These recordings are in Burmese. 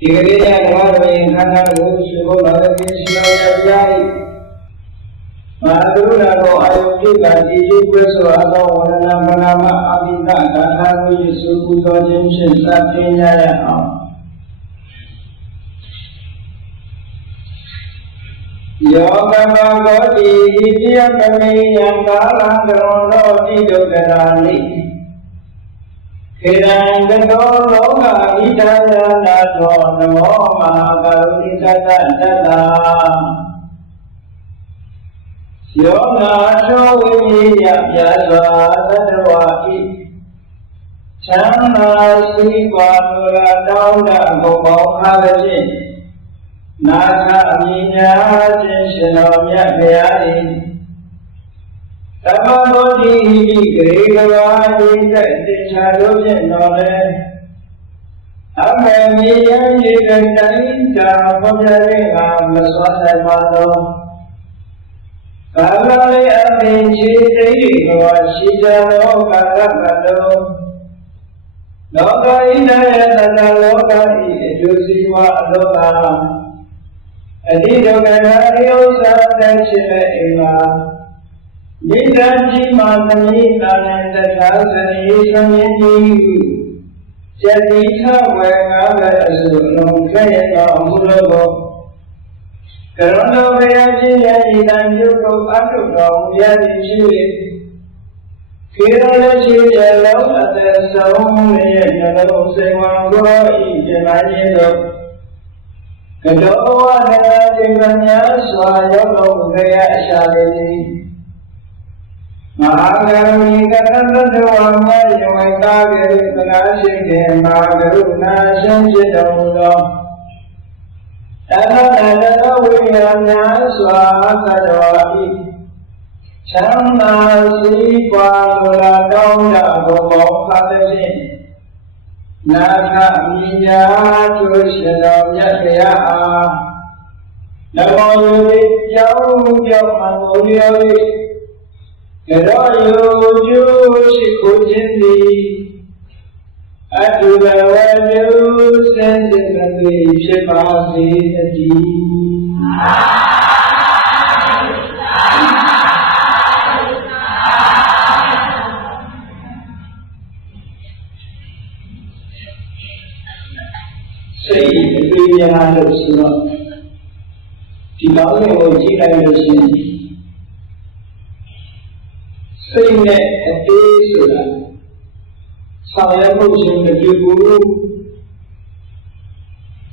ဒီကနေ့ညတော်တော်ခန္ဓာကိုယ်ရှိဖို့လာတဲ့ရှင်တော်ရပြားမဟာကရုဏာတော်အာယုပြုကဒီကျိုးကွယ်ဆိုအသောဝရဏပနာမအဘိဓဂါထာကိုယေစုပူဇော်ခြင်းဖြင့်စတင်ရအောင်ယောကမဂောတိဣတိယကမေယံကာလံကရောနောတိဒုက္ခရာနိခေရံကတောလောကဣဒယနာသောနမောမဟာကရုဏိသတ္တတတ္တာယောနာသောဝိနိယပြာစွာသတ္တဝါဤချမ်းသာစီးပွားလာတောင်းတဘုံပေါင်းအားဖြင့်နာခအမြင်ညာခြင်းရှင်တော်မြတ်ဗျာ၏တမ္မောတိဟိဂရေကဝါဒီတဲ့တေချာလို့ဖြင့်တော်လဲအမေမြေယံဤတိုင်းတာဘုရားရဲ့ကမစွမ်းနိုင်ပါတော့ကာလလေးအပင်ခြေတိတ်ကိုရှိကြသောကာလကတောလောကဣဒယတတလောကဤအကျိုးစီးပွားအလောကအတိဒုက္ခရာဥစ္စာတရှိတဲ့အိမ်မှာမိတ္တကြီးမှသမီးတာနဲ့တခြားစနေသမင်းကြီးကျက်တိထဝေငါလည်းအစုလုံးခဲ့ရသောအမှုတော်ကိုကရုဏာဘုရားရှင်ရဲ့ဤတန်ပြုကိုအထုတော်မူရသည်ရှိ၍ခေရလည်းရှိရလုံးအသက်ဆုံးရဲ့နှလုံးစိတ်ဝံကိုဤပြမခြင်းတို့ကတောဝနာတိပညာစွာရောက်တော်မူခဲ့ရအရှာလေးသည်မဟာကရုဏီကတ္တတဝါမြတ်ယဝေကာကေသနာရှိခေမဟာကရုဏာရှင်ဖြစ်တော်မူသောတဏ္ဍတဝိညာဏစွာသတ္တဝါဤချမ်းသာစီးပွားလာတောင်းတဘုံပေါင်းအားဖြင့်နာခအမိညာကျိုးရှင်တော်မြတ်ဗျာအားနမောယိကြောင်းကြောင်းအမှုရောဤကရောယောကျိုးရှိခိုးခြင်းသည်အတုဘဝတုစင်စစ်မသွေဖြစ်ပါစေတည်းစိတ်အတွေ့အကြုံလို့ဆိုတော့ဒီကောင်းကိုကြည့်လိုက်လို့ရှိရင်စိတ်နဲ့အသေးဆိုတာဆောင်ရွက်မှုရှင်မတူဘူး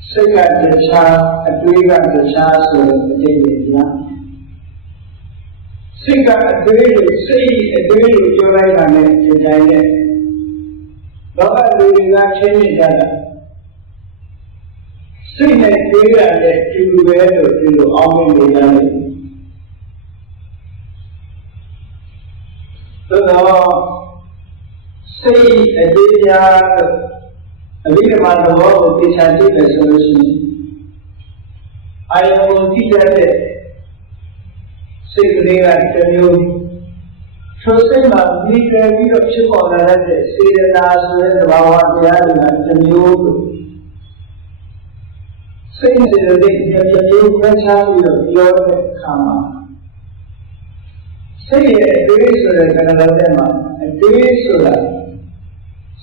စိတ်ကတခြားအတွေးကတခြားဆိုတဲ့အတိတ်ပဲလားစိတ်ကအတွေးလို့စိတ်အတွေးလို့ပြောလိုက်တာနဲ့ဒီတိုင်းနဲ့လောကလူတွေကချင်းနေကြတာစိတ်နဲ့တွေးရတဲ့ဒီလိုပဲလို့ဒီလိုအောင်းနေကြတယ်သို့တော့စိတ်အသေးရအဘိဓမ္မာသဘောကိုသိချင်တယ်ဆိုလို့ရှိရင်အာယုံကိုသိတဲ့စိတ်ကလေးကတမျိုးဆိုစိတ်မှာပြီးကြပြီးတော့ဖြစ်ပေါ်လာတဲ့စေတနာဆိုတဲ့သဘာဝတရားတွေကတမျိုးစိတ်စေတသိက်မျိုးခွဲခြားပြီးတော့ပြောတဲ့အခါမှာစိတ်ရဲ့အတွေးဆိုတဲ့ကဏ္ဍထဲမှာအတွေးဆိုတာ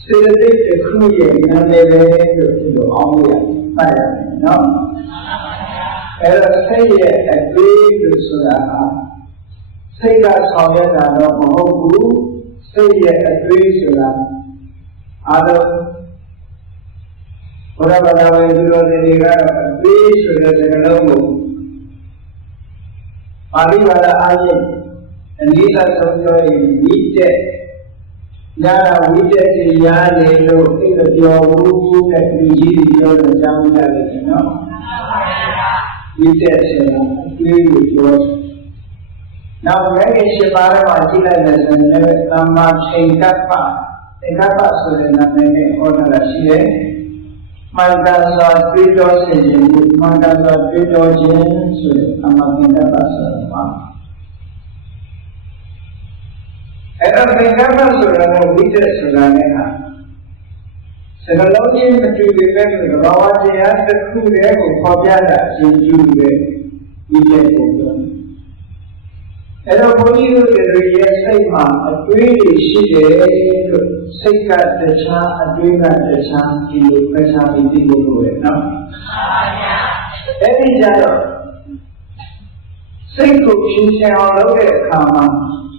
စေတသိက်တစ်ခုရဲ့နာမည်ပဲလို့ဒီလိုအောင်ရမှတ်ရတယ်နော်အဲ့တော့စိတ်ရဲ့အတွေးလို့ဆိုတာဟာစိတ်ကဆောင်ရွက်တာတော့မဟုတ်ဘူးစိတ်ရဲ့အတွေးဆိုတာအားလုံးဘုရားဘာသာဝင်သူတော်တွေကတော့အတွေးဆိုတဲ့စကားလုံးကိုပါဠိဘာသာအားဖြင့်အနည်းဆုံးပြောရင်ဝိတက်ညာဝိတက်တရားတွေလို့အိပ်ပြောဘူးတဲ့လူကြီးတွေပြောတော့ကြားမကြလိမ့်မယ်နော်ဝိတက်ဆိုတာအတွေးကိုပြောနောက်လည်းရှိပါတော့ကြည့်လိုက်တဲ့ဆိုရင်လည်းသမ္မာသင်္ကပ္ပဆိုတဲ့နာမည်နဲ့ဟောတာရှိတယ်မှန်ကန်စွာတွေးတောစေခြင်းမှန်ကန်စွာတွေးတောခြင်းဆိုတဲ့သမ္မာသင်္ကပ္ပဆိုတာပါအဲ့တော့သင်္ကပ္ပဆိုတာကဝိတက်ဆိုတာနဲ့ဟာ စကလုံးချင်းမတူပေမဲ့သဘာဝတရားတစ်ခုတည်းကိုပေါ်ပြတာအရှင်ကျူပဲဒီတဲ့ပုံပြောအဲ့တော့ဘုန်းကြီးတို့တွေရဲ့စိတ်မှာအတွေးတွေရှိတယ်လို့စိတ်ကတခြားအတွေးကတခြားဒီလိုပခြားပြီးသိဖို့လိုတယ်နော်မှန်ပါဗျာအဲ့ဒီကြတော့စိတ်ကိုဖြေရှင်းအောင်လုပ်တဲ့အခါမှာ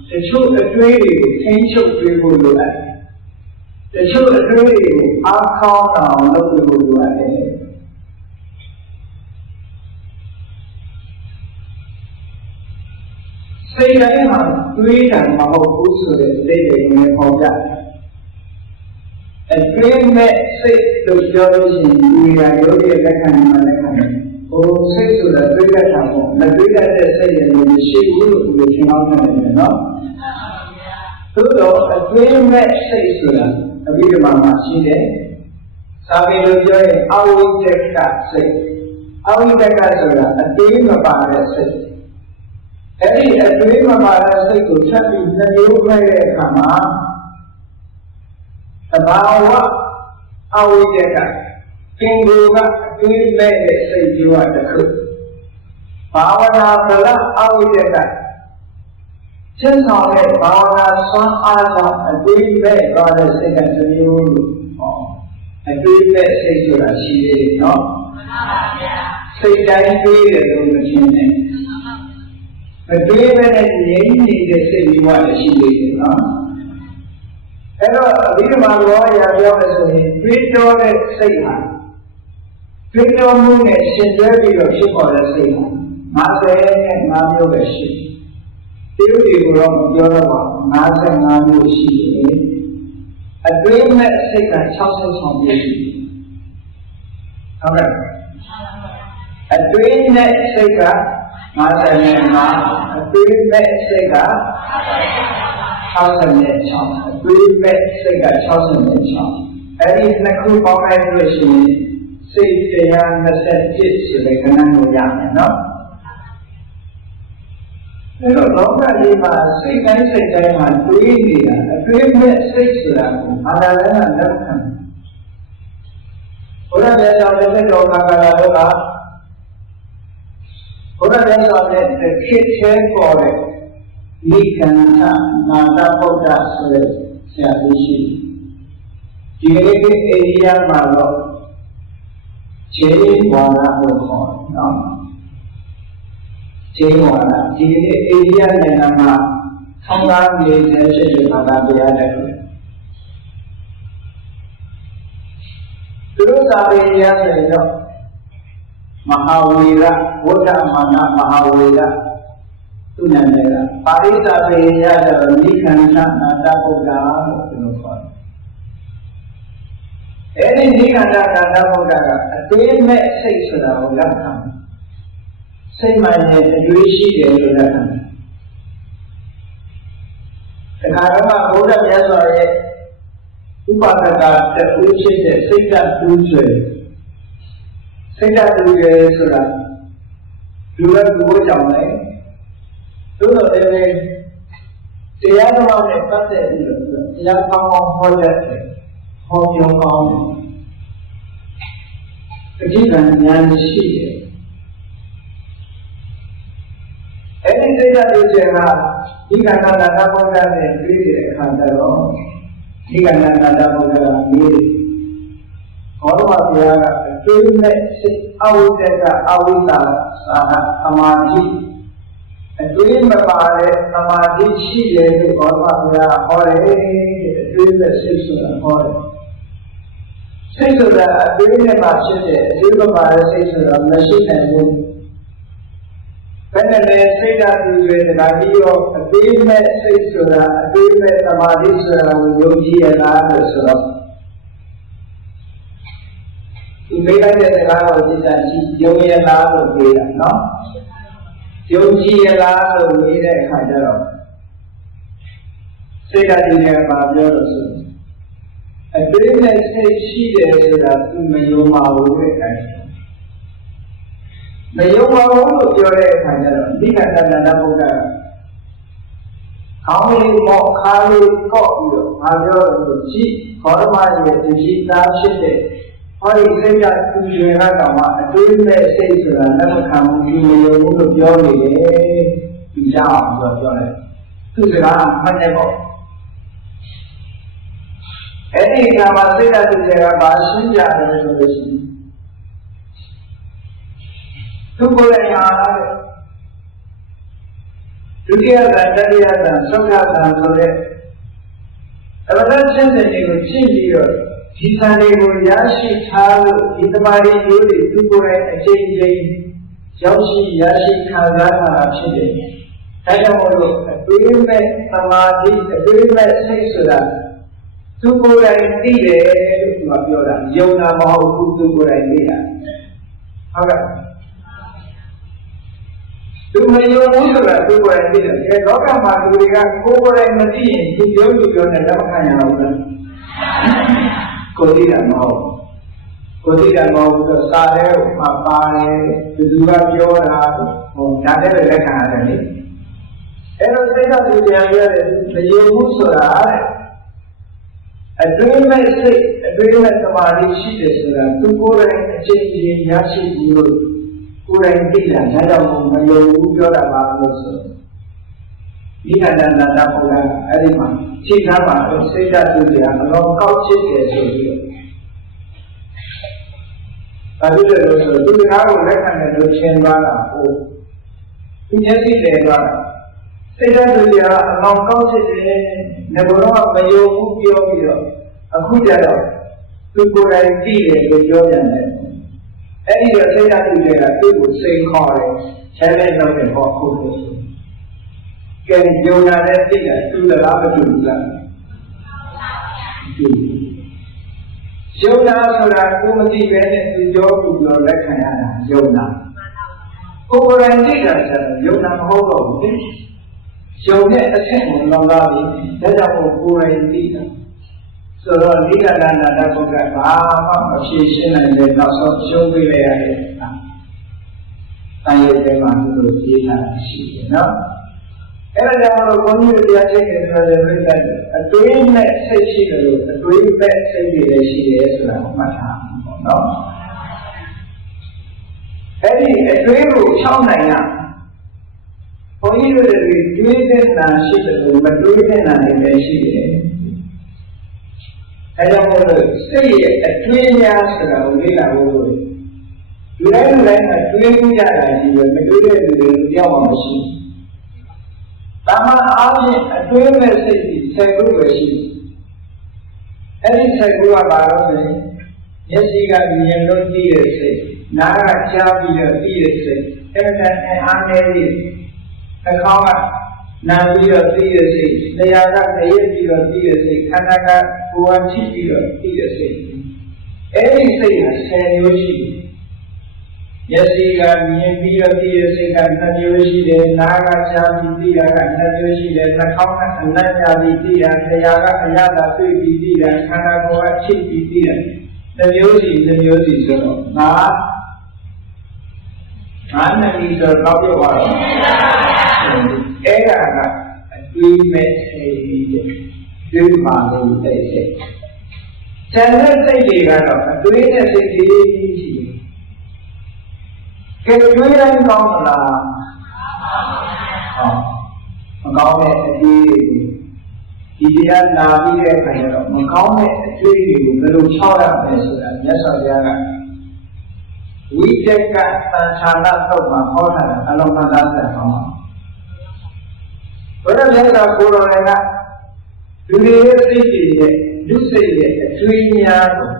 တချို့အတွေးတွေကိုထိန်းချုပ်ပေးဖို့လိုတယ်တချို့အတွေးတွေကိုအားကောင်းအောင်လုပ်ဖို့လိုတယ်စိတ်တိုင်းမှာတွေးတာမဟုတ်ဘူးဆိုတဲ့စိတ်တွေကိုလည်းပေါ်ပြအတွေးမဲ့စိတ်လို့ပြောလို့ရှိရင်ဒီကယောဂီလက်ခံမှလက်ခံတယ်ဟိုစိတ်ဆိုတာတွေးတတ်တာပေါ့မတွေးတတ်တဲ့စိတ်တွေမရှိဘူးလို့ဒီလိုရှင်းအောင်လုပ်နေတယ်နော်သို့တော့အတွေးမဲ့စိတ်ဆိုတာအဘိဓမ္မာမှာရှိတယ်စာပေလိုပြောရင်အဝိတ္တကစိတ်အဝိတ္တကဆိုတာအတွေးမပါတဲ့စိတ်အဲ့ဒီအတွေးမပါတဲ့စိတ်ကိုဖြတ်ပြီးနှမျိုးခဲ့တဲ့အခါမှာသဘာဝအဝိတ္တကသင်္ကိုယ်ကအတွေးမဲ့တဲ့စိတ်မျိုးတစ်ခုဘာဝနာဗလအဝိတ္တကကျင့်ဆောင်တဲ့ဘာဝနာစွမ်းအားကြောင့်အတွေးမဲ့သွားတဲ့စိတ်ကတစ်မျိုးလို့ဟောအတွေးမဲ့စိတ်ဆိုတာရှိသေးတယ်နော်မှန်ပါဗျာစိတ်တိုင်းတွေးတယ်လို့မထင်နဲ့မတွေးမဲ့ငြိမ်းနေတဲ့စိတ်မျိုးလည်းရှိသေးတယ်နော်အဲ့တော့အဘိဓမ္မာလောရာပြောမယ်ဆိုရင်တွေးတောတဲ့စိတ်ဟာတွေးတောမှုနဲ့ရှင်တွဲပြီးတော့ဖြစ်ပေါ်တဲ့စိတ်ဟာ55မျိုးပဲရှိတယ်ဒီလိုတွေကိုတော့မပြောတော့ပါဘူး55မျိုးရှိတယ်အတွေးမဲ့စိတ်က66မျိုးရှိတယ်ဟုတ်ကဲ့အတွေးနဲ့စိတ်က55အတွေးမဲ့စိတ်က66အတွေးမဲ့စိတ်က66အဲ့ဒီနှစ်ခုပေါင်းလိုက်လို့ရှိရင်စိတ်127ဆိုတဲ့ခဏကိုရမယ်နော်အဲ့တော့လောကကြီးမှာစိတ်တိုင်းမှာတွေးနေတာအတွေးမဲ့စိတ်ဆိုတာကိုအာရလည်းလက်ခံဘုရားမြတ်စွာဘုရားတော်ကာလတော့ကဘုရားမြတ်စွာဘုရားခေတ်သေးပေါ်တဲ့နိကန္ထနာတဗုဒ္ဓဆိုတဲ့ဆရာကြီးရှိဒီကနေ့အိန္ဒိယမှာတော့ခြေဝါဒကိုခေါ်နော်ခြေဝါဒဒီကနေ့အိန္ဒိယနိုင်ငံမှာဆောင်းကားနေတဲ့ရှိတဲ့ဘာသာတရားတွေသူတို့သာပေရဆိုရင်တော့မဟာဝေရဝဋ္ဌမာနမဟာဝေရသူနာမည်ကပါဠိသာပေရတော့နိခန္ဓနာတဗုဒ္ဓလို့သူတို့ခေါ်တယ်အဲ့ဒီနိခန္ဓနာတဗုဒ္ဓကအတွေးမဲ့စိတ်ဆိုတာကိုလက်ခံစိတ်မှန်တဲ့အတွေးရှိတယ်လို့လက်ခံတခါတော့ဘုရားမြတ်စွာရဲ့ဥပဒကတူဖြစ်တဲ့စိတ်ဓာတ်တူးဆွဲစိတ်ဓာတ်တူးရဲဆိုတာလူရဲ့ဘုရားကြောင့်လေသို့တော်လည်းတရားတော်နဲ့ပတ်သက်ပြီးတော့တရားကောင်းကောင်းဟောတတ်တယ်ဟောပြောကောင်းတယ်အကြည့်ကဉာဏ်ရှိတယ်အဲ့ဒီစိတ်ဓာတ်တူးခြင်းကဒီကံကတာဘုရားနဲ့ပြီးတဲ့အခါကျတော့ဒီကံကတာဘုရားကမြေဘောဓဘာဘုရားကအကျိုးမဲ့စိတ်အဝိတ္တကအဝိသသာသမာဓိအတွေးမပါတဲ့သမာဓိရှိတယ်လို့ဘောဓဘာဘုရားဟောတယ်အတွေးမဲ့စိတ်ဆိုတာဟောတယ်စိတ်ဆိုတာအတွေးနဲ့မှဖြစ်တယ်အတွေးမပါတဲ့စိတ်ဆိုတာမရှိနိုင်ဘူးဘယ်နဲ့လဲစိတ်ဓာတ်တူတွေဒါကြီးရောအတွေးမဲ့စိတ်ဆိုတာအတွေးမဲ့သမာဓိဆိုတာကိုယုံကြည်ရလားလို့ဆိုတော့ဒီမိလိုက်တဲ့စကားကိုသိချင်ယုံရလားလို့ပြောတာနော်ယုံကြည်ရလားလို့မေးတဲ့အခါကျတော့စိတ်ဓာတ်တွေနဲ့ပါပြောလို့ဆိုအတွေးနဲ့စိတ်ရှိတယ်ဆိုတာသူမယုံပါဘူးတဲ့အခါမယုံပါဘူးလို့ပြောတဲ့အခါကျတော့ဒီကတဏ္ဍဗုဒ္ဓက ခေါင်းလေးမော့ခါလေးကော့ပြီးတော့ငါပြောလို့ကြည့်ခေါရမရဲ့တတိသားဖြစ်တဲ့ဟောဒီစိတ်ကသူရွှေကတောင်မှအတွေးမဲ့စိတ်ဆိုတာလက်မခံဘူးဒီလိုလို့ပြောနေတယ်သူကြောက်အောင်ပြောတယ်သူစကားမှတ်နေပေါ့အဲ့ဒီကမှာစိတ်ဓာတ်တွေကဘာရှင်းကြတယ်ဆိုလို့ရှိရင်သူကိုယ်တိုင်ဟာဒုတိယကတတိယကသုခကဆိုတဲ့အဘဒချင်းတွေကိုရှင်းပြီးတော့ဒီသံတွေကိုရရှိထားလို့ဒီတမာရီမျိုးတွေသူကိုယ်တိုင်အချိန်ချင်းရောက်ရှိရရှိခံစားတာဖြစ်တယ်။ဒါကြောင့်မို့လို့အတွေးမဲ့သမာဓိအတွေးမဲ့စိတ်ဆိုတာသူကိုယ်တိုင်သိတယ်လို့သူကပြောတာယုံနာမဟုတ်ဘူးသူကိုယ်တိုင်သိတာဟုတ်ကဲ့သူမယုံဘူးဆိုတာသူကိုယ်တိုင်သိတယ်လောကမှာသူတွေကကိုယ်တိုင်မသိရင်သူပြောနဲ့လက်မခံရဘူးလားကိုယ်သိတာမဟုတ်ကိုယ်သိတာမဟုတ်ဆိုစာထဲမှာပါတယ်သူကပြောတာဟိုဒါလည်းလက်ခံရတယ်လေအဲ့တော့စိတ်ကသူတရားရတယ်မယုံဘူးဆိုတာအတွင်းမဲ့စိတ်အတွင်းမဲ့သမာဓိရှိတယ်ဆိုတာသူကိုယ်တိုင်အချိန်ကြီးရရှိပြီးလို့ကိုယ်တိုင်သိတာဒါကြောင့်မယုံဘူးပြောတာပါလို့ဆိုဒီအတ္တနာတဘုရားအဲ့ဒီမှာချိန်ထားပါတော့စိတ်ဓာတ်သူတရားအလုံးကောက်ချစ်တယ်ဆိုပြီးတော့ဒါဖြစ်တယ်လို့ဆိုသူတရားကိုလက်ခံတယ်လို့ရှင်းသွားတာဟုတ်သူမျက်စိလဲသွားတာစိတ်ဓာတ်သူတရားအလုံးကောက်ချစ်တယ်ငါကတော့မယုံဘူးပြောပြီးတော့အခုကျတော့သူကိုယ်တိုင်ကြည့်တယ်လို့ပြောပြန်တယ်အဲ့ဒီတော့စိတ်ဓာတ်သူတွေကသူ့ကိုစိန်ခေါ်တယ်ဆဲလဲတော့တယ်ဟောဟုတ်လို့ဆိုကဲယုံနာတဲ့စိတ်ကသူ့လားမတူဘူးလားတူယုံနာဆိုတာကိုမသိပဲနဲ့သူပြောပြီးတော့လက်ခံရတာယုံနာကိုယ်တိုင်သိတာကျတော့ယုံနာမဟုတ်တော့ဘူးလေယုံတဲ့အဆင့်ကိုလောလာပြီဒါကြောင့်ကိုယ်တိုင်သိတာဆိုတော့နိဒာနန္ဒဘုရားဘာမှမဖြေရှင်းနိုင်တဲ့နောက်ဆုံးရှုံးပေးလိုက်ရတယ်။အဲဒီမှာသူတို့ရေးတာရှိတယ်နော်။အဲဒါကြောင့်ဘုန်းကြီးတရားချင်းတွေဆိုတဲ့ပြိတ္တအတွေးနဲ့စိတ်ရှိတယ်လို့အတွေးပဲစိတ်တွေလည်းရှိတယ်ဆိုတာကိုမှတ်ထားပါနော်။အဲဒီအတွေးကိုချောင်းနိုင်ရဘုန်းကြီးတို့တွေတွေးတဲ့နာရှိတယ်လို့မတွေးတဲ့နာတွေလည်းရှိတယ်။အဲကြောင့်မို့လို့စိတ်ရဲ့အတွေးများဆိုတာကိုလေ့လာဖို့လူတိုင်းအတွေးရတာကြီးပဲမတွေးတဲ့လူတွေကြောက်မှမရှိဘူး။ဒါမှအားဖြင့်အတွေးမဲ့စိတ်ကြီး10ခုပဲရှိတယ်။အဲဒီ10ခုကဘာလို့လဲ။မျက်စိကမြင်လို့သိတဲ့စိတ်၊နားကကြားပြီးတော့သိတဲ့စိတ်၊အဲ့ဒါနဲ့အားနေပြီးနှာခေါင်းကနာပြီးတော့သိတဲ့စိတ်၊လျှာကတရက်ပြီးတော့သိတဲ့စိတ်၊ခန္ဓာကကိုယ်ကကြည့်ပြီးတော့သိတဲ့စိတ်။အဲဒီစိတ်က10မျိုးရှိတယ်။မျက်စိကမြင်ပြီးတော့သိတဲ့စိတ်က2မျိုးရှိတယ်။နားကကြားပြီးသိတာက2မျိုးရှိတယ်။နှာခေါင်းကအနံ့ကြားပြီးသိတာ၊လျှာကအရသာတွေ့ပြီးသိတာ၊ခန္ဓာကိုယ်ကကြည့်ပြီးသိတာ2မျိုးစီ2မျိုးစီဆိုတော့ငါနဲ့ဒီဆိုတော့ပြောပါတော့အဲ့ဒါကအတွေးမဲ့စိတ်တွေးမှလို့တဲ့စိတ်ကျန်တဲ့စိတ်တွေကတော့အတွေးနဲ့စိတ်ကြီးရှိတယ်ကဲတွေးတိုင်းကောင်းမလားမကောင်းတဲ့အတွေးဒီတရားနာပြီးတဲ့အခါကျတော့မကောင်းတဲ့အတွေးတွေကိုဘယ်လိုချောက်ရမလဲဆိုတာမြတ်စွာဘုရားကဝိတက်ကသံဃာနာတော့မှာဟောတာအလုံးစုံသားဆက်အောင်ဘုရားမြတ်စွာကိုယ်တော်ကလူတွေရဲ့စိတ်တွေရဲ့လူစိတ်ရဲ့အတွေးများကို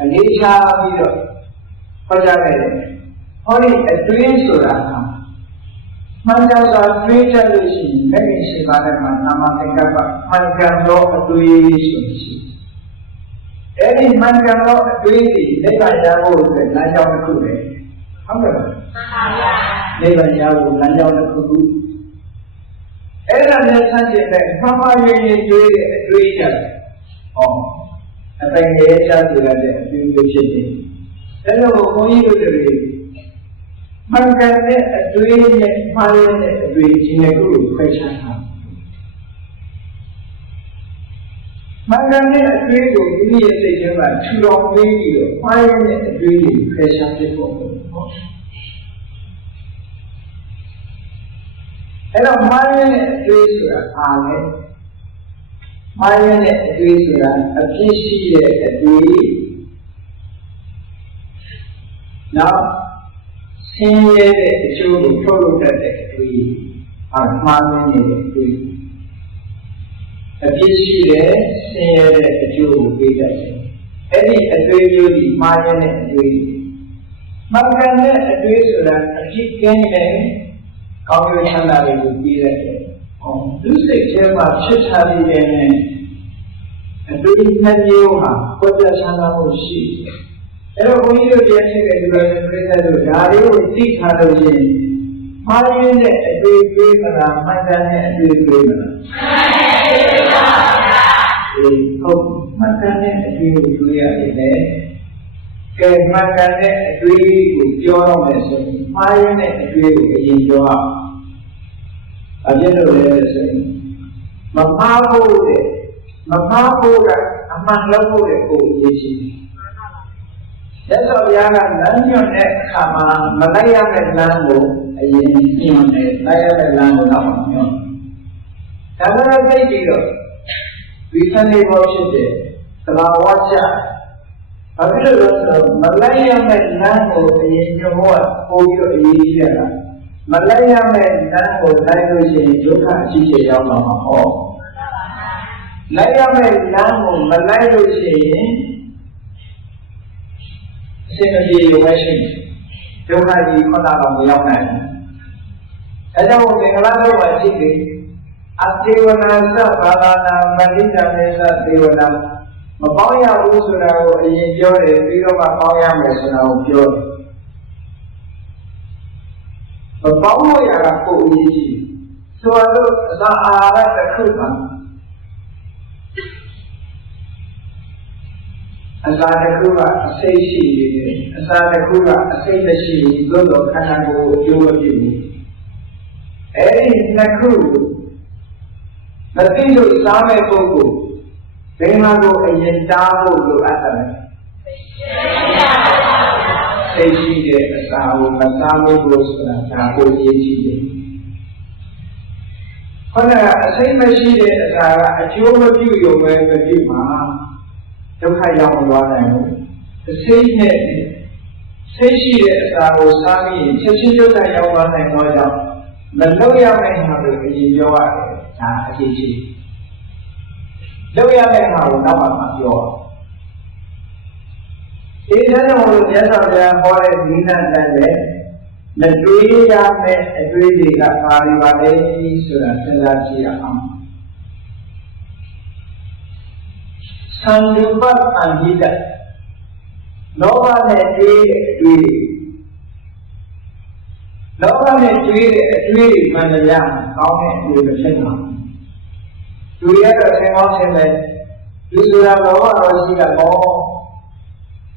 အလေးထားပြီးတော့ဟောကြားခဲ့တယ်ဟောဒီအတွေးဆိုတာကမှန်ကန်စွာတွေးချက်လို့ရှိရင်လက်ရှိပါတဲ့မှာနာမသင်္ကပ္ပမှန်ကန်သောအတွေးဆိုရှိအဲ့ဒီမှန်ကန်သောအတွေးတွေလက်ခံရဖို့အတွက်လမ်းကြောင်းတစ်ခုပဲဟုတ်ကဲ့ပါမှန်ပါဗျာလက်ခံရဖို့လမ်းကြောင်းတစ်ခုအဲ့ဒါနဲ့ဆန့်ကျင်တဲ့မှန်ပါရင်တွေးတဲ့အတွေးချက်ဟောအပိုင်ရဲ့ချတူရတဲ့အတွေးမျိုးဖြစ်နေအဲ့လိုဘုန်းကြီးတို့တွေမှန်ကန်တဲ့အတွေးနဲ့မှားတဲ့အတွေးချင်းတွေကိုခွဲခြားတာ မှန်ကန်တဲ့အတွေ့ကိုမိမိရဲ့စိတ်ထဲမှာထူထောင်ပေးပြီးတော့မှားရတဲ့အတွေ့ကိုဖယ်ရှားဖြစ်ဖို့အဲ့တော့မှားရတဲ့အတွေ့ဆိုတာအားလေမှားရတဲ့အတွေ့ဆိုတာအပြစ်ရှိတဲ့အတွေ့နောက်ဆင်းရဲတဲ့အကျိုးကိုထုတ်လုပ်တတ်တဲ့အတွေ့မှားရနေတဲ့အတွေ့အပြစ်ရှိတဲ့ဆင်းရဲတဲ့အကျိုးကိုပေးတတ်တယ်အဲ့ဒီအတွေ့အကြုံဒီမှားရတဲ့အတွေ့မှန်ကန်တဲ့အတွေ့ဆိုတာအပြစ်ကင်းတဲ့ကောင်းကျိုးချမ်းသာတွေကိုပေးတတ်တယ်သူစိတ်ထဲမှာဖြစ်ထားတဲ့အတွေ့နှမျိုးဟာပေါ်ပြချမ်းသာမှုရှိတယ်အဲ့တော့ဘုန်းကြီးတို့ရဲ့ဖြစ်တဲ့လူတွေပြည့်စုံလို့ဒါတွေကိုသိထားလို့ရှိရင်မှားရတဲ့အတွေ့ပေးမလားမှန်ကန်တဲ့အတွေ့ပေးမလားဟုတ်မှန်ကန်တဲ့အတွေ့ကိုတွေ့ရတယ်လေကဲမှန်ကန်တဲ့အတွေ့ကိုပြောရမယ်ဆိုရင်မှားရတဲ့အတွေ့ကိုအရင်ပြောအောင်အပြည့်လို့လဲဆိုရင်မမှားဖို့တဲ့အမှန်လို့ဖို့တဲ့ကိုအရေးကြီးတယ်လက်တော်ဘုရားကလမ်းညွှန်တဲ့အခါမှာမလိုက်ရမယ့်လမ်းကိုအရင်ညွှန်တယ်လိုက်ရမယ့်လမ်းကိုနောက်မှညွှန်ဒါမှလည်းသိပြီးတော့ဒီစနေဘောဖြစ်တဲ့သဘာဝကျဘာဖြစ်လို့လဲဆိုတော့မလိုက်ရမယ့်လမ်းကိုအရင်ညွှန်ဖို့ပို့ပြီးတော့အရေးကြီးတာမလိုက်ရမယ့်လမ်းကိုလိုက်လို့ရှိရင်ဒုက္ခအကြီးကြီးရောက်လာမှာဟောလိုက်ရမယ့်လမ်းကိုမလိုက်လို့ရှိရင်အစဉ်အပြေရွယ်ရှိဒုက္ခကြီးခဏတော့မရောက်နိုင်ဘူးအဲကြောင့်မင်္ဂလာတော့ပါရှိတယ်အတေဝနာသဘာဝနာမတိတမေသတေဝနာမပေါင်းရဘူးဆိုတာကိုအရင်ပြောတယ်ပြီးတော့မှပေါင်းရမယ်ဆိုတာကိုပြောတယ်မပေါင်းလို့ရတာကိုအရေးကြီးဆိုတော့အစာအာဟာရတစ်ခုပါအစာတစ်ခုကအစိတ်ရှိနေတယ်အစာတစ်ခုကအစိတ်မရှိဘူးသို့တော့ခန္ဓာကိုယ်ကိုအကျိုးမပြုဘူးအဲ့ဒီနှစ်ခုမသိလို့စားမဲ့ပုဂ္ဂိုလ်ဘယ်မှာကိုအရင်တားဖို့လိုအပ်တယ်စိတ်ရှိတဲ့အစာကိုမစားလို့ဆိုတာဒါကိုရေးကြည့်တယ်ခေါင်းကအစိတ်မရှိတဲ့အစာကအကျိုးမပြုရုံပဲမပြုမှာဒုက္ခရောက်မသွားနိုင်ဘူးအစိတ်နဲ့စိတ်ရှိတဲ့အစာကိုစားပြီးချက်ချင်းဒုက္ခရောက်သွားနိုင်တော့ကြောင့်မလုပ်ရမယ့်ဟာကိုအရင်ပြောရတယ်ဒါအရေးကြီးလုပ်ရမယ့်ဟာကိုနောက်မှပြောဒီတဲ့ကြောင့်လို့မြတ်စွာဘုရားဟောတဲ့ဒီနတ်တန်တဲ့မတွေးရမယ့်အတွေးတွေကပါရီပါလေဆိုတာစဉ်းစားကြည့်ရအောင်သံဃုပ္ပအန္တိတလောဘနဲ့တွေးတဲ့အတွေးလောဘနဲ့တွေးတဲ့အတွေးမှန်တရားကောင်းတဲ့အတွေးမဖြစ်ပါဘူးသူရတော့ဆင်ကောင်းဆင်တယ်လူဆိုတာလောဘတော့ရှိတာပေါ့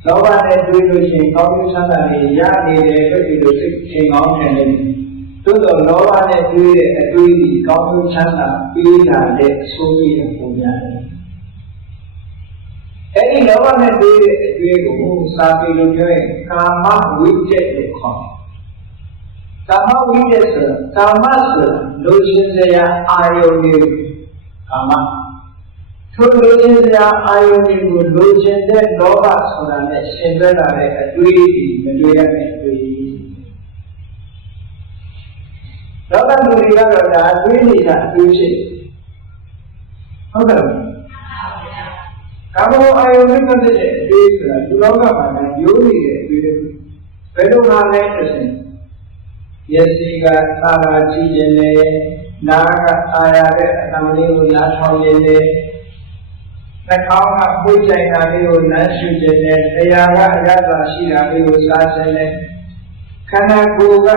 လောဘနဲ့တွေးလို့ရှိရင်ကောင်းကျိုးချမ်းသာတွေရနေတယ်ဆိုပြီးလို့စိတ်ဆင်ကောင်းဆင်တယ်သို့တော့လောဘနဲ့တွေးတဲ့အတွေးကြီးကောင်းကျိုးချမ်းသာပေးတာတဲ့အဆိုးကြီးပုံများတယ်အဲ့ဒီလောဘနဲ့တွေးတဲ့အတွေးကိုစာပေလိုပြောရင်ကာမဝိကျက်လို့ခေါ်တယ်ကာမဝိကျက်ဆိုတာကာမဆိုတာလိုချင်စရာအာယုန်တွေကာမထိုလိုချင်စရာအာယုန်တွေကိုလိုချင်တဲ့လောဘဆိုတာနဲ့ရှင်သက်လာတဲ့အတွေးကြီးမတွေးရတဲ့အတွေးလောကလူတွေကတော့ဒါအတွေးတွေကအတွေးဖြစ်ဟုတ်တယ်ကာမအာယုန်နဲ့ပတ်သက်တဲ့အတွေးဆိုတာဒီလောကမှာလည်းရိုးနေတဲ့အတွေးတွေဘယ်လိုမှလဲဆိုရင်ယစီကသာရာကြည့်ခြင်းနဲ့နာကအာရတဲ့အတံလေးကိုနားထောင်ခြင်းနဲ့နှာခေါင်းကပွေ့ချိုင်တာလေးကိုလမ်းရှုခြင်းနဲ့တရားကအရသာရှိတာလေးကိုစားခြင်းနဲ့ခန္ဓာကိုယ်က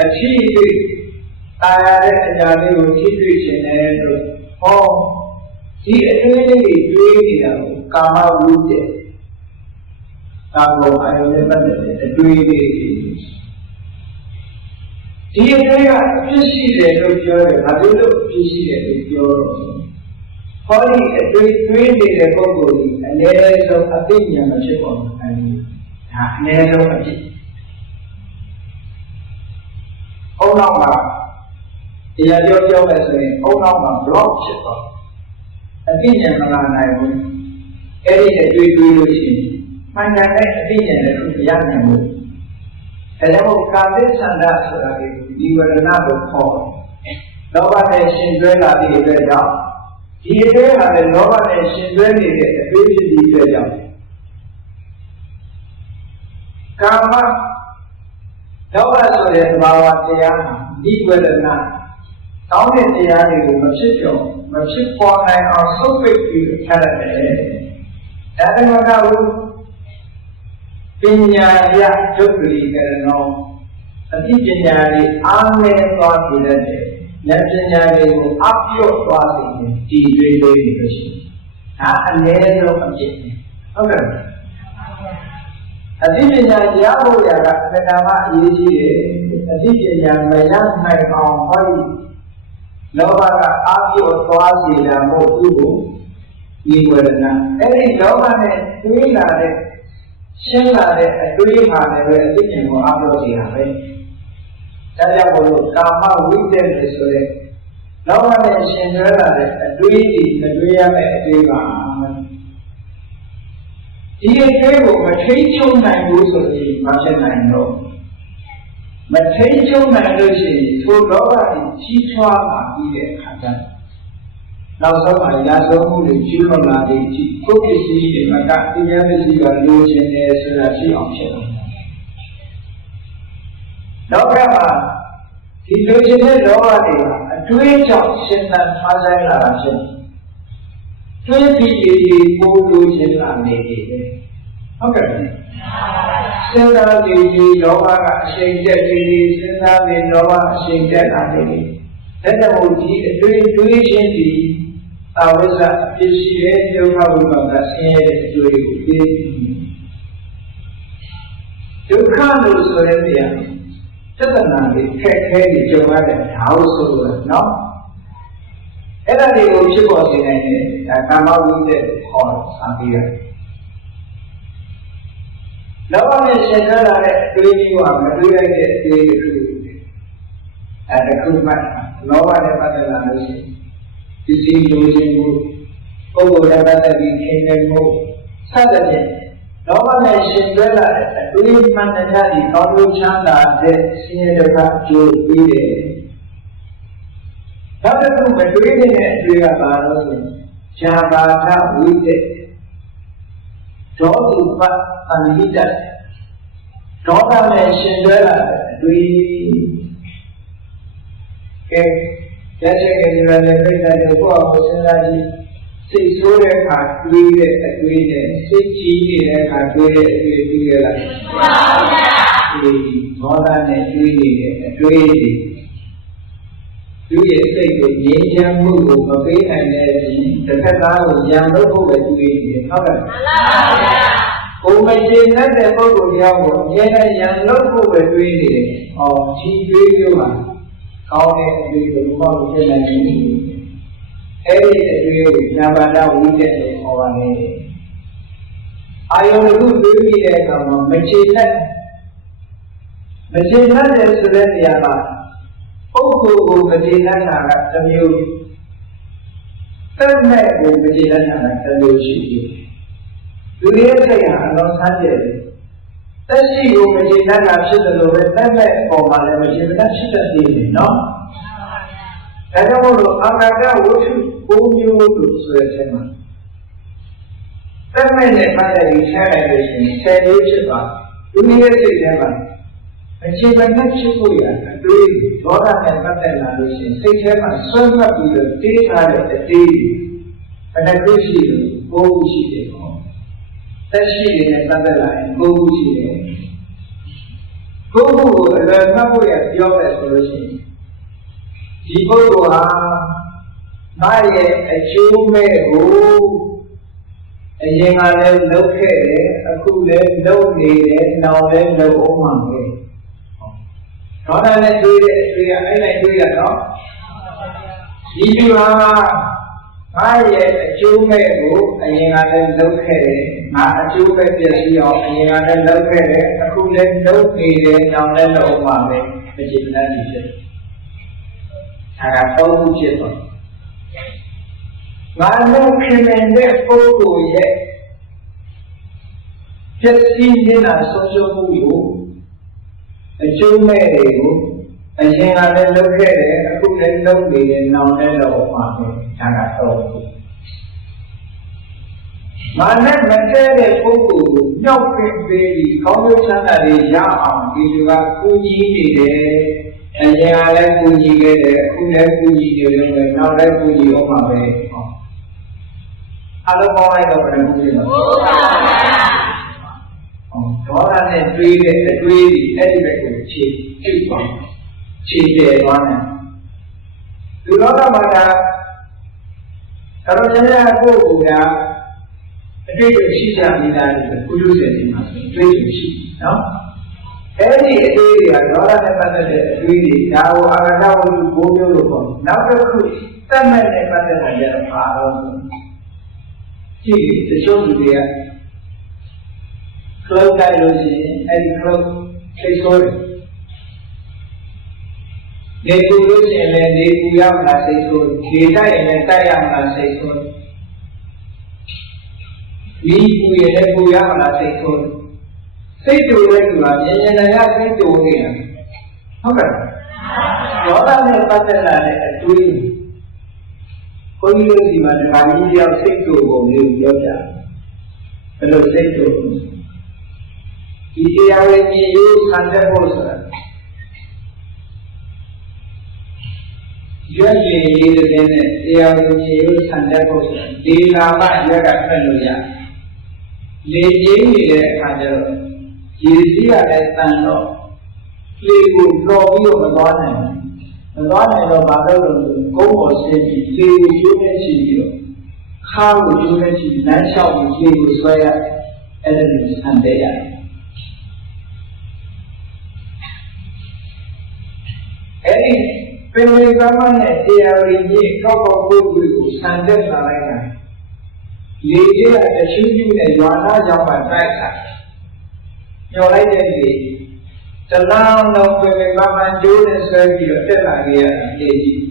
အထီးအတွေ့အာရတဲ့အရာလေးကိုထိတွေ့ခြင်းနဲ့လို့ဟောဒီအတွေ့အလေးတွေတွေးနေတာကိုကာမဝိတ္တကာမအာယုန်နဲ့ပတ်သက်တဲ့အတွေ့အလေးတွေဒီအတွေ့ကအဖြစ်ရှိတယ်လို့ပြောတယ်။ဘာလို့လို့အဖြစ်ရှိတယ်လို့ပြောတော့ ခေါ်ဒီအတွေ့နေတဲ့ပုဂ္ဂိုလ်ကြီးအနည်းဆုံးအသိဉာဏ်မဖြစ်ပါဘူးဒါအနည်းဆုံးအဖြစ်အုံနောက်မှာတရားပြောမယ်ဆိုရင်အုံနောက်မှာ block ဖြစ်သွားအသိဉာဏ်မလာနိုင်ဘူးအဲ့ဒီအတွေ့လို့ရှိရင်မှန်ကန်တဲ့အသိဉာဏ်လည်းမရနိုင်ဘူးဒါကြောင့်ကာမိသန္တာဆိုတာဒီဝရဏကိုခေါ်လောဘနဲ့ရှင်တွဲလာတဲ့အတွက်ကြောင့်ဒီအတွက်ဟာလည်းလောဘနဲ့ရှင်တွဲနေတဲ့အတွေ့ဖြစ်ပြီးအတွက်ကြောင့်ကာမလောဘဆိုတဲ့သဘာဝတရားဟာဒီဝရဏတောင်းတဲ့တရားတွေကိုမဖြစ်ပေါ်နိုင်အောင်ဆုတ်ပိတ်ပြီးထားရတယ်။ဒါမှမဟုတ်ပညာရဒုက္ခလိကရဏောအသိပညာတွေအားနည်းသွားစေတဲ့ဉာဏ်ပညာတွေကိုအပြုတ်သွားစေတဲ့ဒီတွေလို့ရှိတယ်။ဒါအနည်းဆုံးအဖြစ်ဟုတ်ကဲ့အသိပညာရဖို့ရတာအတ္တမအရေးကြီးတယ်။အသိပညာမရနိုင်အောင်ဟောဒီလောဘကအာပြုတ်သွားစေတာမဟုတ်ဘူးဒီဝေဒနာအဲ့ဒီလောဘနဲ့တွေးလာတဲ့ရှင်းလာတဲ့အတွေးမှလည်းပဲအသိဉာဏ်ကိုအားလို့နေတာပဲဒါကြောင့်မို့လို့ကာမဝိတ္တလို့ဆိုတဲ့လောဘနဲ့ရှင်တွဲလာတဲ့အတွေးကြီးမတွေးရမယ့်အတွေးပါဒီအတွေးကိုမထိန်းချုပ်နိုင်ဘူးဆိုရင်မဖြစ်နိုင်တော့မထိန်းချုပ်နိုင်လို့ရှိရင်ထိုလောဘကြီးကြီးထွားလာပြီးတဲ့အခါကျနောက်ဆုံးမှာရာဇဝမှုတွေကျူးလွန်လာတဲ့ကိုယ်ပစ္စည်းတွေကတရားပစ္စည်းကလိုချင်တယ်ဆိုတာရှိအောင်ဖြစ်တယ်။လောကမှာဒီလိုချင်တဲ့လောဘတွေကအတွေးကြောင့်ရှင်းသန်ထားဆိုင်လာတာဖြစ်တယ်။တွေးပြီးကိုလိုချင်လာနေတယ်။ဟုတ်ကဲ့။စဉ်းစားပြီးလောဘကအရှိန်တက်ပြီးစဉ်းစားပြီးလောဘအရှိန်တက်လာနေတယ်။ဒါကြောင့်ဒီအတွေးချင်းဒီအဝိဇ္ဇအဖြစ်ရှိတဲ့ဒုက္ခဝိပါကဆင်းရဲတဲ့အတွေ့ကိုသိဒုက္ခလို့ဆိုတဲ့နေရာသတ္တနာတွေခက်ခဲတွေကြုံရတဲ့ဓာတ်ဆိုတော့နော်အဲ့ဒါတွေကိုဖြစ်ပေါ်စေနိုင်တဲ့ဒါကာမဝိတ္တခေါ်စာပြီးရတယ်လောဘနဲ့ရှင်သလာတဲ့အတွေ့အကြုံကမတွေ့ရတဲ့အတွေ့အကြုံအဲ့ဒါခုမှလောဘနဲ့ပတ်သက်လာလို့ရှိရင်ပစ္စည်းလိုချင်မှုပုဂ္ဂိုလ်နဲ့ပတ်သက်ပြီးခင်မင်မှုစသဖြင့်လောဘနဲ့ရှင်တွဲလာတဲ့အတွေးမှန်တရားတွေကောင်းကျိုးချမ်းသာတဲ့ဆင်းရဲဒုက္ခအကျိုးပေးတယ်။နောက်တစ်ခုမတွေးတဲ့အတွေးကဘာလို့ဆိုရင်ဇာဘာထဝိတ္တဒေါတုပ္ပအနိတ္တဒေါသနဲ့ရှင်တွဲလာတဲ့အတွေးကဲကျက်တဲ့ကြရတဲ့ပြိတ္တာတွေကိုအဖို့စဉ်းစားကြည့်စိတ်ဆိုးတဲ့အခါတွေးတဲ့အတွေးနဲ့စိတ်ကြီးနေတဲ့အခါတွေးတဲ့အတွေးတွေ့ရလားမှန်ပါဗျာဒီဒေါသနဲ့တွေးနေတဲ့အတွေးတွေသူရဲ့စိတ်ကိုငြိမ်းချမ်းမှုကိုမပေးနိုင်တဲ့အပြင်တစ်ခါသားကိုရံလို့ဖို့ပဲတွေးနေတယ်ဟုတ်ကဲ့မှန်ပါဗျာကိုမကျေနပ်တဲ့ပုဂ္ဂိုလ်ရောက်ကိုအမြဲတမ်းရံလို့ဖို့ပဲတွေးနေတယ်ဟောဒီတွေးလို့ပါကောင်းတဲ့အတွေ့ကိုဘာလို့ဖြစ်နေလဲအဲ့ဒီအတွေ့ကိုနာဘာဒဝိတ္တလို့ခေါ်ပါမယ်အာယုန်ကိုတွေးပြီးတဲ့အခါမှာမကျေနပ်တယ်ဆိုတဲ့နေရာမှာပုဂ္ဂိုလ်ကိုမကျေနပ်တာကတစ်မျိုးတက်မဲ့ကိုမကျေနပ်တာကတစ်မျိုးရှိတယ်လူရဲ့စိတ်ဟာအလုံးဆန်းကျယ်တယ်တက်ရှိကိုမကျေနပ်တာဖြစ်တယ်လို့ပဲတက်မဲ့ပေါ်မှာလည်းမကျေနပ်ဖြစ်တတ်သေးတယ်နော်ဒါကြောင့်မို့လို့အာကာကဝတ္ထု9မျိုးလို့ဆိုတဲ့အချိန်မှာတက်မဲ့နဲ့ပတ်သက်ပြီးဆက်လိုက်လို့ရှိရင်10မျိုးဖြစ်သွားလူရဲ့စိတ်ထဲမှာအခြေခံနဲ့ဖြစ်ဖို့ရအတွေးဒေါသနဲ့ပတ်သက်လာလို့ရှိရင်စိတ်ထဲမှာဆွဲမှတ်ပြီးတော့တေးထားတဲ့အတေးဘယ်နှခုရှိလို့9ခုရှိတယ်ဟောတက်ရှိနေတဲ့ပတ်သက်လာရင်9ခုရှိတယ်9ခုကိုအလွယ်မှတ်ဖို့ရပြောမယ်ဆိုလို့ရှိရင်ဒီပုဂ္ဂိုလ်ဟာငါရဲ့အကျိုးမဲ့ကိုအရင်ကလည်းလုပ်ခဲ့တယ်အခုလည်းလုပ်နေတယ်နောက်လည်းလုပ်အောင်မှာပဲဒေါသနဲ့တွေ့တဲ့အတွေ့အအဲ့လိုက်တွေ့ရတော့ဒီလူဟာ ငါရဲ့အကျိုးမဲ့ကိုအရင်ကလည်းလုပ်ခဲ့တယ်ငါအကျိုးမဲ့ပြည့်စည်အောင်အရင်ကလည်းလုပ်ခဲ့တယ်အခုလည်းလုပ်နေတယ်ကြောင့်လည်းလုပ်မှာပဲမကြည့်နိုင်ဘူးဖြစ်ဒါကတော့ခုဖြစ်သွားငါလုပ်ခင်တဲ့ပုဂ္ဂိုလ်ရဲ့ပြည့်စည်နေတာဆုံးရှုံးမှုကိုအကျိုးမဲ့တွေကိုအရင်ကလည်းလုပ်ခဲ့တယ်အခုလည်းလုပ်နေတယ်နောက်လည်းလုပ်မှာပဲဒါကတော့ငါနဲ့မတည့်တဲ့ပုဂ္ဂိုလ်ကိုမြောက်ပင်ပေးပြီးကောင်းကျိုးချမ်းသာတွေရအောင်ဒီလူကကူညီနေတယ်အရင်ကလည်းကူညီခဲ့တယ်အခုလည်းကူညီနေတယ်နောက်လည်းကူညီအောင်မှာပဲဟောအားလုံးပေါင်းလိုက်တော့ဘယ်လိုဖြစ်လဲဟုတ်ပါဘူးဒေါသနဲ့တွေးတဲ့အတွေးတွေအဲ့ဒီဘက်ကိုခြေပြုတ်သွားခြေပြဲသွားတယ်လူတော်ကမှဒါတော်တော်များများကိုယ့်ကိုယ်ကအတွေ့အကြုံရှိကြနေတာလေကုလူစေတီမှာဆိုအတွေ့အကြုံရှိနော်အဲ့ဒီအတွေ့တွေကဒေါသနဲ့ပတ်သက်တဲ့အတွေ့တွေဒါကိုအာရဏဝိဘိုးမျိုးလို့ခေါ်တယ်နောက်တစ်ခုတတ်မဲ့နဲ့ပတ်သက်တာကြတော့ပါတော့ကြည့်တချို့လူတွေကခလုတ်တိုက်လို့ရှိရင်အဲ့ဒီခလုတ်ထိတ်ဆိုးတယ်နေပူလို့ရှိရင်လည်းနေပူရမှာစိတ်ဆိုးနေတိုက်ရင်လည်းတိုက်ရမှာစိတ်ဆိုးဒီပူရလည်းပူရမှာစိတ်ဆိုးစိတ်တူတဲ့သူကမြင်မြင်နဲ့စိတ်တူနေတာဟုတ်ကဲ့ဒေါသနဲ့ပတ်သက်လာတဲ့အတွေးကိုကြီးတို့ဒီမှာဒီမှာကြီးတယောက်စိတ်တူပုံလေးကိုပြောပြဘယ်လိုစိတ်တူဒီတရားဝင်ကြီးကိုခံတဲ့ဖို့ဆိုတာရွက်ရည်ရည်တဲ့နဲ့တရားဝင်ကြီးကိုခံတဲ့ဖို့ဆိုတာဒီလာမရွက်ကဖက်လို့ရလေကြီးနေတဲ့အခါကျတော့ရည်စည်းရတဲ့တန်တော့လေကိုတော်ပြီးတော့မသွားနိုင်ဘူးမသွားနိုင်တော့ဘာလို့လဲကုန်းပေါ်ဆင်းပြီးလေကိုကျိုးနဲ့ချီပြီးတော့ခါကိုကျိုးနဲ့ချီလမ်းလျှောက်ပြီးလေကိုဆွဲရအဲ့ဒါကိုဆန်တဲ့ရတယ်အဲ့ဒီပင်လေကမနဲ့တရားရည်ကြီးကောက်ကောက်ကိုကိုဆန်တဲ့လာလိုက်တာလေကြီးကအချင်းချင်းနဲ့ရွာသားကြောင့်မှတိုက်တာညှော်လိုက်တဲ့လေတလားလုံးပင်လေကမကျိုးနဲ့ဆွဲပြီးတော့တက်လာခဲ့ရတာလေကြီး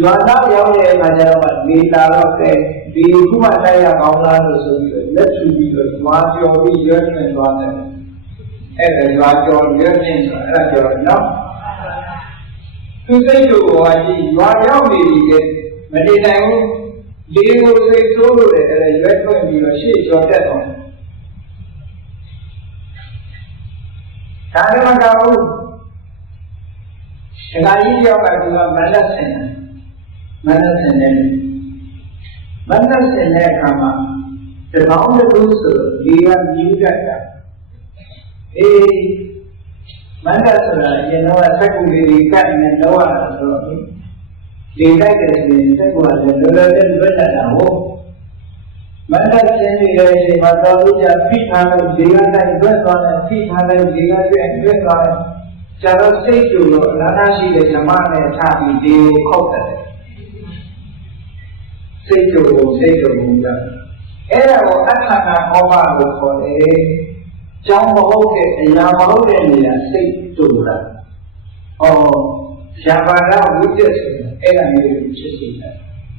ရွာသားရောက်တဲ့အခါကျတော့လေလာတော့ကဲဒီခုမှတိုက်ရကောင်းလားလို့ဆိုပြီးတော့လက်ထူပြီးတော့ရွာကျော်ပြီးရွက်ထွင်သွားတယ်အဲ့ဒါရွာကျော်ရွက်ထွင်ဆိုအဲ့ဒါကျော်နော်သူစိတ်ကိုဟောကြည့်ရွာရောက်နေပြီလေမနေနိုင်ဘူးလေကိုစိတ်ဆိုးလို့လည်းအဲ့ဒါရွက်ထွင်ပြီးတော့ရှေ့ကျော်တက်သွားဒါလည်းမကောင်းဘူးဒကာကြီးတယောက်ကသူကမနက်ဆင်တယ်မနက်ဆင်တဲ့အခါမှာတပေါင်းတစ်ခုဆိုဒီကမြူးတတ်တာအေးမနက်ဆိုတာရင်တော့ဆက်ကူလေးကတ်နေတော့ရတာဆိုတော့လေတိုက်တယ်ဆိုရင်ဆက်ကူကလည်းလောလောဆယ်လွတ်လာတာဟုတ်မနက်ဆင်းနေတဲ့အချိန်မှာတော်လို့ကြဖိထားလို့ဒီကတိုင်းလွတ်သွားတယ်ဖိထားလို့ဒီကကျွတ်လွတ်သွားတယ်ကျတော့စိတ်တူလို့အနာသာရှိတဲ့ဓမ္မနဲ့ထားပြီးဒီကိုခောက်တယ်စိတ်တူကအဲ့ဒါကိုအထာနာဟောပါလို့ခေါ်တယ်ကျောင်းမဟုတ်တဲ့အရာမဟုတ်တဲ့နေရာစိတ်တူတာ။အော်ဇာဘာရဝိတ္တဆိုတာအဲ့ဒါမျိုးကိုဖြစ်စေတယ်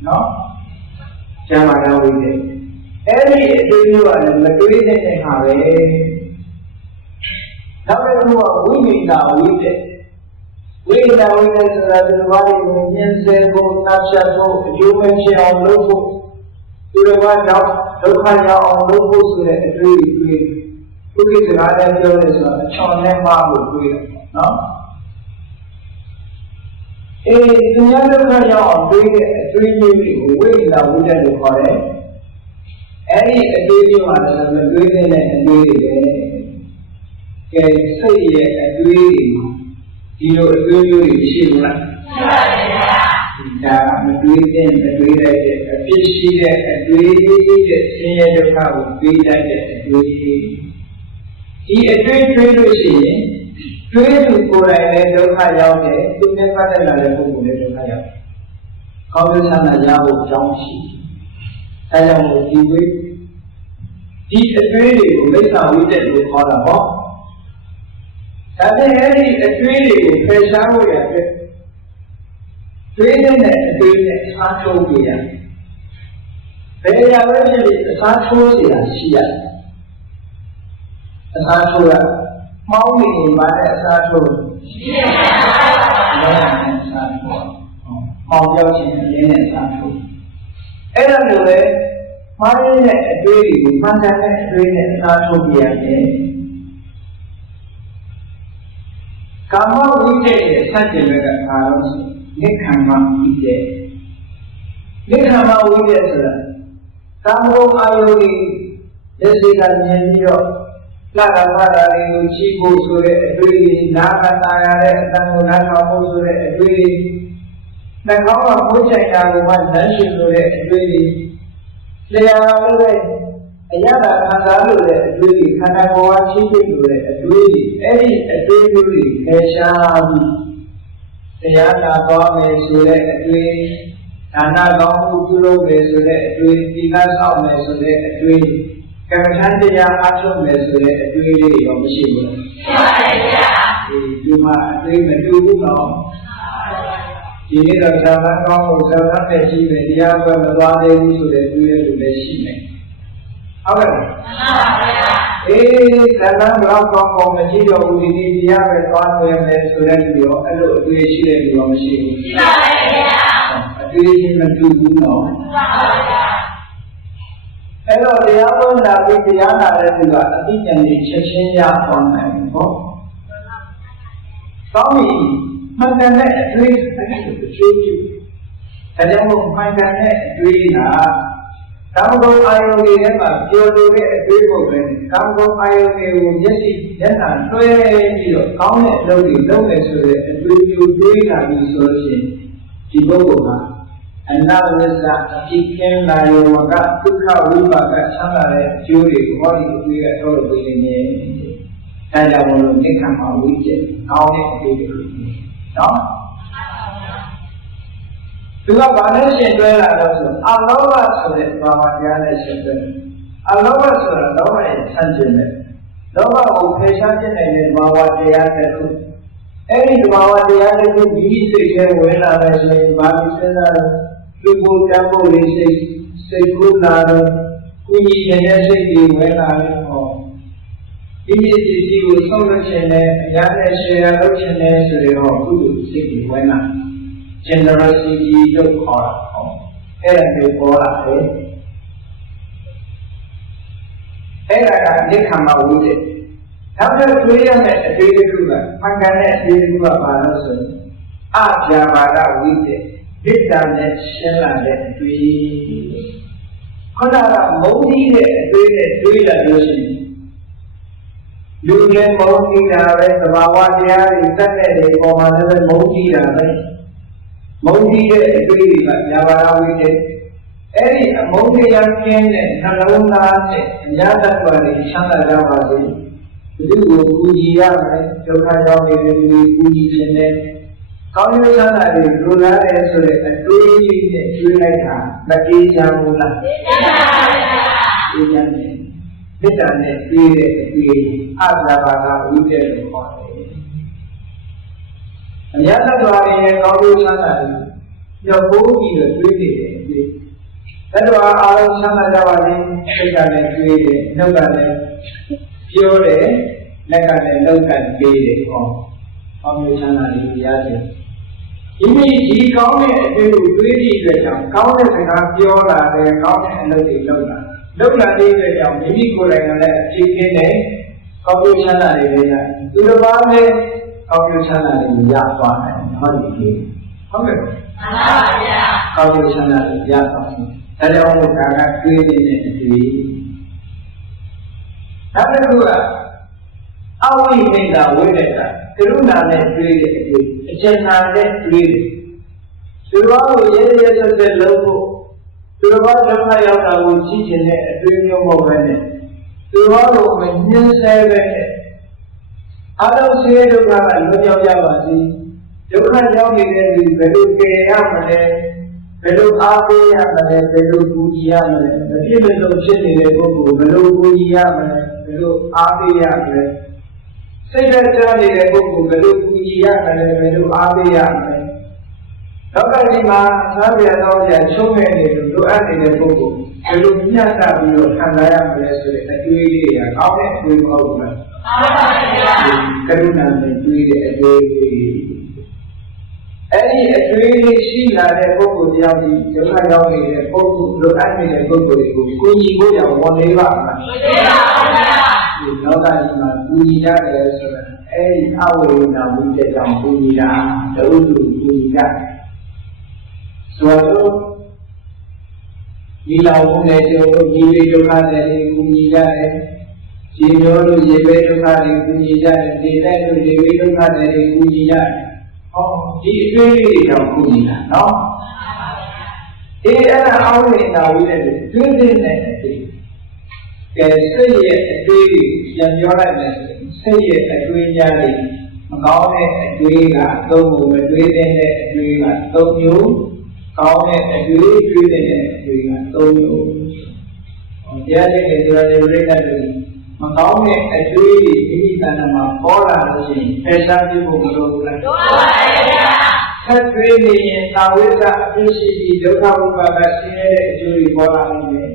နော်။ဇာဘာရဝိတ္တအဲ့ဒီအတွေ့အကြုံကလည်းမတွေးတဲ့ဟာပဲ။နောက်တစ်ခုကဝိမိတာဝိတ္တဝိညာဝိတ္တဆိုတာဒီဘာလို့မြင်စေဖို့နှပ်ချက်ဖို့အကျိုးမဖြစ်အောင်လုပ်ဖို့ဒီလိုမှကြောင့်ဒုက္ခရောက်အောင်လုပ်ဖို့ဆိုတဲ့အတွေ့အကြုံဘုရားစကားနဲ့ပြောတယ်ဆိုတော့အချောင်းနဲ့မှလို့တွေးတယ်နော်အေးသူများဒုက္ခရောက်အောင်တွေးတဲ့အတွေ့အကြုံတွေကိုဝိညာဝိတ္တလို့ခေါ်တယ်အဲ့ဒီအတွေ့အကြုံကလည်းမတွေးတဲ့အတွေ့တွေပဲကဲစိတ်ရဲ့အတွေ့တွေဒီလိုအတွေ့အကြုံတွေရှိဘူးလားရှိပါဗျာဒါမတွေးတဲ့အတွေ့တဲ့အဖြစ်ရှိတဲ့အတွေ့တဲ့ဆင်းရဲဒုက္ခကိုတွေးတတ်တဲ့အတွေ့ဒီအတွေ့တွေးလို့ရှိရင်တွေးသူကိုယ်တိုင်လည်းဒုက္ခရောက်တယ်သူနဲ့ပတ်သက်လာတဲ့ပုဂ္ဂိုလ်လည်းဒုက္ခရောက်တယ် ကောင်းကျိုးချမ်းသာရဖို့ကြောင်းရှိအဲကြောင့်မို့ဒီအတွေ့တွေကိုမိစ္ဆာဝိတ္တလို့ခေါ်တာပေါ့ဒါပေမဲ့အဲဒီအတွေ့တွေကိုဖယ်ရှားဖို့ရတဲ့တွေးတဲ့အတွေ့နဲ့အစားထိုးပြရဘယ်ရပဲဖြစ်ဖြစ်အစားထိုးเสียရှိရအစားထိုးရမောင်းနေမှာတဲ့အစားထိုးရှိရပါဘူးအစားထိုးမောင်းပြောခြင်းအရင်နဲ့အစားထိုးအဲ့ဒါလိုပဲမှားရတဲ့အတွေ့တွေကိုမှန်ကန်တဲ့အတွေ့နဲ့အစားထိုးပြရတယ်ကာမဝိတ္တရဲ့စัจ jin ဘက်ကအားလုံးနိခမ္မဝိတ္တနိခမ္မဝိတ္တဆိုတာကာမဂုဏ်အာယုန်ကြီးလက်ရှိကမြင်ပြီးတော့လာတာဖတာတွေကိုချီးဖို့ဆိုတဲ့အတွေ့အကြုံနာကတာရတဲ့အတန်ကိုနားထောင်ဖို့ဆိုတဲ့အတွေ့အကြုံနှာခေါင်းကမှုချိုင်တာကိုမှလမ်းရှိဆိုတဲ့အတွေ့အကြုံလျှာလို့ပဲအရသာခံစားလို့တဲ့အတွေ့အကြုံခန္ဓာကိုယ်ကချီးပိတ်လို့တဲ့အတွေ့အကြုံအဲ့ဒီအတွေ့အကြုံတွေဖယ်ရှားပြီးတရားနာသွားမယ်ဆိုတဲ့အတွေ့ဒါနကောင်းမှုပြုလုပ်မယ်ဆိုတဲ့အတွေ့ဒီကဆောက်မယ်ဆိုတဲ့အတွေ့ကမ္မထမ်းတရားအားထုတ်မယ်ဆိုတဲ့အတွေ့လေးရောမရှိဘူးလားရှိပါရဲ့ဗျာဒီမှာအတွေ့မတူဘူးတော့ဒီနေ့တော့ဇာတ်ကောင်းမှုဇာတ်နဲ့ရှိမယ်တရားပွဲမသွားသေးဘူးဆိုတဲ့အတွေ့လေးလည်းရှိမယ်ဟုတ်ကဲ့မှန်ပါဗျာဇာတ်တော့ကောင်းမရှိတော့ဘူးဒီနေ့တရားပဲသွားသွင်းမယ်ဆိုတဲ့လူရောအဲ့လိုအတွေ့ရှိတဲ့လူရောမရှိဘူးရှိပါရဲ့ဗျာအတွေ့အကြုံမတူဘူးနော်မှန်ပါဗျာအဲ့တော့တရားဝင်လာပြီးတရားနာတဲ့သူကအသိဉာဏ်ကြီးချက်ချင်းရသွားနိုင်တယ်ပေါ့ကောင်းပြီမှန်ကန်တဲ့အတွေ့အကြုံကိုကျိုးပြုဒါကြောင့်မှန်ကန်တဲ့အတွေ့ကကာမဂုဏ်အာယုန်တွေထဲမှာပျော်လို့တဲ့အတွေ့ပုံပဲကာမဂုဏ်အာယုန်တွေကိုမျက်စိမျက်နှာတွဲပြီးတော့ကောင်းတဲ့အလုပ်တွေလုပ်မယ်ဆိုတဲ့အတွေ့အကြုံတွေးလာပြီးဆိုလို့ရှိရင်ဒီပုဂ္ဂိုလ်ကအနာဝိဇ္ဇာအဖြစ်ကင်းလာရောကဒုက္ခဝိပါကဆန်းလာတဲ့အကျိုးတွေကိုဟောဒီအတွေ့အထုတ်လို့ပြနေတယ်။ဒါကြောင့်မို့လို့နိက္ခမဝိကျက်ကောင်းတဲ့အတွေ့တွေနော်။သူကဘာနဲ့ရှင်တွဲလာတော့ဆိုအလောဘဆိုတဲ့ဘာဝတရားနဲ့ရှင်တွဲအလောဘဆိုတာလောဘရဲ့ဆန့်ကျင်တဲ့လောဘကိုဖယ်ရှားခြင်းနိုင်တဲ့ဘာဝတရားတစ်ခုအဲ့ဒီဘာဝတရားတစ်ခုမိမိစိတ်ထဲဝင်လာတဲ့ဆိုရင်ဘာဖြစ်စဉ်းစားလို့လူကိုတတ်ဖို့လေးစိတ်ကူးလာတော့ကိုကြီးရဲ့စိတ်ကြီးဝင်လာတယ်ဟောဒီပစ္စည်းကိုဆုံးလို့ခြင်းနဲ့အများနဲ့ share လုပ်ခြင်းနဲ့ဆိုတော့ကုသိုလ်စိတ်ကြီးဝင်လာ generosity လို့ခေါ်တာဟောအဲ့ဒါကိုပေါ်လာတယ်အဲ့ဒါကနိခမဝိတ္တနောက်ထပ်တွေးရမယ့်အတွေ့အကြုံကမှန်ကန်တဲ့အတွေ့အကြုံကဘာလို့ဆိုအပြာပါဒဝိတ္တမေတ္တာနဲ့ရှင်းလာတဲ့အတွေ့ခုနကမုန်းကြီးတဲ့အတွေ့နဲ့တွေ့လာလို့ရှိရင်လူလည်းမုန်းကြီးတာပဲသဘာဝတရားတွေတက်တဲ့တွေပေါ်မှာလည်းမုန်းကြီးတာပဲမုန်းကြီးတဲ့အတွေ့တွေကညာပါဒဝိတ္တအဲ့ဒီအမုန်းတရားကျင်းတဲ့နှလုံးသားနဲ့အများတတ်တော်တွေချမ်းသာကြပါစေဘုသူကိုကူညီရမယ်ဒုက္ခရောက်နေတဲ့လူကိုကူညီခြင်းနဲ့ကောင်းကျိုးချမ်းသာတွေလိုလားတယ်ဆိုတဲ့အတွေးကြီးနဲ့ကျွေးလိုက်တာမအေးချမ်းဘူးလားအေးချမ်းပါဗျာအေးချမ်းတယ်မေတ္တာနဲ့ပြေးတဲ့အတွေးအပ္ပဘာကဝိတ္တလို့ခေါ်တယ်အများတတ်တော်တွေရဲ့ကောင်းကျိုးချမ်းသာတွေညှော်ပိုးပြီးတော့တွေးနေတဲ့အတွေးအဲ့တော့အားလုံးချမ်းသာကြပါစေစိတ်ကလည်းတွေးတယ်နှုတ်ကလည်းပြောတယ်လက်ကလည်းလောက်ကပေးတယ်ဟောကောင်းကျိုးချမ်းသာတွေရခြင်းဒီမိဒီကောင်းတဲ့အတွေ့ကိုတွေးကြည့်တဲ့ကြောင့်ကောင်းတဲ့စကားပြောလာတယ်ကောင်းတဲ့အလုပ်တွေလုပ်လာတဲ့ကြောင့်မိမိကိုယ်တိုင်လည်းအကြည့်ကင်းတဲ့ကောင်းကျိုးချမ်းသာတွေလည်းရတယ်သူတစ်ပါးလည်းကောင်းကျိုးချမ်းသာတွေရသွားတယ်ဟောဒီကိဟုတ်ကဲ့မှန်ပါဗျာကောင်းကျိုးချမ်းသာတွေရသွားတယ်ဒါကြောင့်မို့ဒါကတွေးနေတဲ့အတွေ့နောက်တစ်ခုကအဝိမိတ်တာဝိတ္တကကရုဏာနဲ့တွေးတဲ့အတွေ့အကျဉ်းနာနဲ့တွေးတယ်သူတော်ကိုရဲရဲဆက်ဆက်လုပ်ဖို့သူတော်ဒုက္ခရောက်တာကိုကြည့်ကျင်တဲ့အတွေ့မျိုးမဟုတ်ဘဲနဲ့သူတော်ကိုမညှင်းဆဲပဲနဲ့အလုံးစေဒုက္ခကလွတ်မြောက်ကြပါစေဒုက္ခရောက်နေတဲ့လူဘယ်လိုကယ်ရမလဲ ဘယ်လိုအားပေးရမလဲဘယ်လိုကူညီရမလဲမဖြစ်မလို့ဖြစ်နေတဲ့ပုဂ္ဂိုလ်ဘယ်လိုကူညီရမလဲဘယ်လိုအားပေးရမလဲစိတ်သက်သာနေတဲ့ပုဂ္ဂိုလ်ဘယ်လိုကူညီရမလဲဘယ်လိုအားပေးရမလဲလောကကြီးမှာသာဗျာတော်ပြချုံးနေတယ်လိုအပ်နေတဲ့ပုဂ္ဂိုလ်ဘယ်လိုမျှတပြီးတော့ခံစားရမလဲဆိုတဲ့အတွေးလေးတွေကကောင်းတဲ့အတွေးမဟုတ်ဘူးလားမှန်ပါဗျာကရုဏာနဲ့တွေးတဲ့အတွေးလေးအဲ့ဒီအတွေးလေးရှိလာတဲ့ပုဂ္ဂိုလ်တယောက်ဒီဒုက္ခရောက်နေတဲ့ပုဂ္ဂိုလ်လိုအပ်နေတဲ့ပုဂ္ဂိုလ်တွေကိုကိုညီဖို့ရဝန်လေးပါမလားသိပါပါဗျာဒီလောကကြီးမှာကူညီရတယ်ဆိုတာအဲ့ဒီအဝေဒနာဝိတ္တကြောင့်ကူညီတာဒုက္ခကူညီတာဆိုတော့ဒီလောက်ကိုလည်းကျွန်တော်ဒီလေးဒုက္ခတွေကူညီရတယ်ဒီမျိုးလို့ရေဘေးဒုက္ခတွေကူညီရတယ်ဒီတဲ့လို့ရေဘေးဒုက္ခတွေကူညီရတယ်ဟောဒီအတွေ့အကြုံတွေကြောင့်ကူညီတာနော်အဲ့ဒါအောင်းနေတာဝိတဲ့တွင်းတဲ့နဲ့အတွေ့ကဲစိတ်ရဲ့အတွေ့ကိုပြန်ပြောလိုက်မယ်စိတ်ရဲ့အတွေ့အကြုံတွေမကောင်းတဲ့အတွေ့ကသုံးဖို့မတွေ့တဲ့အတွေ့ကသုံးမျိုးကောင်းတဲ့အတွေ့အတွေ့တဲ့အတွေ့ကသုံးမျိုးတရားတဲ့တရားတွေရိတ်တဲ့မကောင်းတဲ့အတွေ့အကြုံဒီကံမှာပေါ်လာလို့ရှိရင်ဖယ်ရှားပြဖို့မလိုဘူးလားလိုပါရဲ့ဗျာဆက်တွေ့နေရင်သာဝိဇ္ဇအပြည့်ရှိပြီးဒုက္ခဝိပါကဆင်းရဲတဲ့အကျိုးတွေပေါ်လာနေတယ်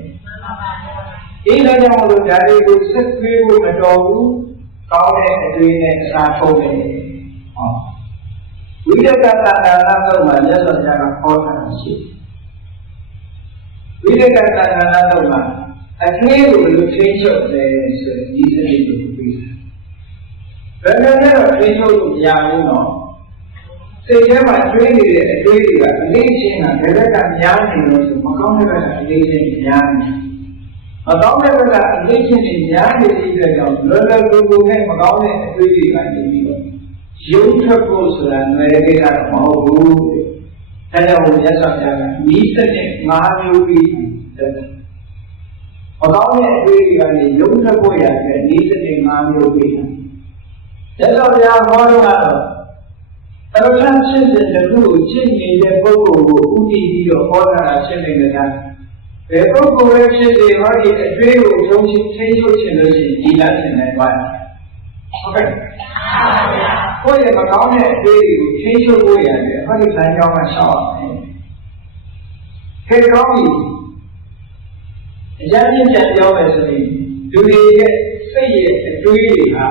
ဒီလိုကြောင့်လို့ဒါတွေကိုဆက်တွေ့ဖို့မတော်ဘူးကောင်းတဲ့အတွေ့နဲ့အစားထုတ်နေတယ်ဟောဝိတကတနာနာတော့မှလက်တော်ကြတာဟောတာရှိဝိတကတနာနာတော့မှအကျိုးကိုလူချင်းချုပ်တယ်ဆိုရင်ဒီစနစ်ကိုပြီးဘယ်နဲ့တော့ချင်းချုပ်လို့မရဘူးနော်စိတ်ထဲမှာတွေးနေတဲ့အတွေးတွေကအလေးချင်းကဘယ်ဘက်ကများနေလို့ဆိုမကောင်းတဲ့ဘက်ကအလေးချင်းများနေမကောင်းတဲ့ဘက်ကအလေးချင်းတွေများနေတဲ့အတွက်ကြောင့်လောလောကူကူနဲ့မကောင်းတဲ့အတွေးတွေကနေပြီးတော့ရုပ်ထွက်ဖို့ဆိုတာနယ်ကိတာမဟုတ်ဘူးအဲဒါကိုမြတ်စွာဘုရားကဤစနစ်၅မျိုးပြီးတယ်မကောင်းတဲ့အတွေးတွေကနေရုပ်ထွက်ဖို့ရတဲ့ဤစနစ်၅မျိုးပြီးတယ်မြတ်စွာဘုရားဟောတော့အရဟံဖြစ်တဲ့တခုကိုရှင်းနေတဲ့ပုဂ္ဂိုလ်ကိုဥတည်ပြီးတော့ဟောတာရှင်းနေတာဘယ်ပုဂ္ဂိုလ်ပဲဖြစ်စေဟောဒီအတွေ့ကိုထုံးချင်းထိချုပ်ချင်လို့ရှိရင်ဒီလားရှင်းနိုင်ပါ့ဟုတ်ကဲ့ကိုယ့်ရဲ့မကောင်းတဲ့အတွေ့ကိုထိချုပ်ဖို့ရတယ်ဟောဒီလမ်းကြောင်းကရှောက်အောင်ခေကောင်းပြီအကြမ်းပြပြန်ပြောမယ်ဆိုရင်လူတွေရဲ့စိတ်ရဲ့အတွေ့တွေဟာ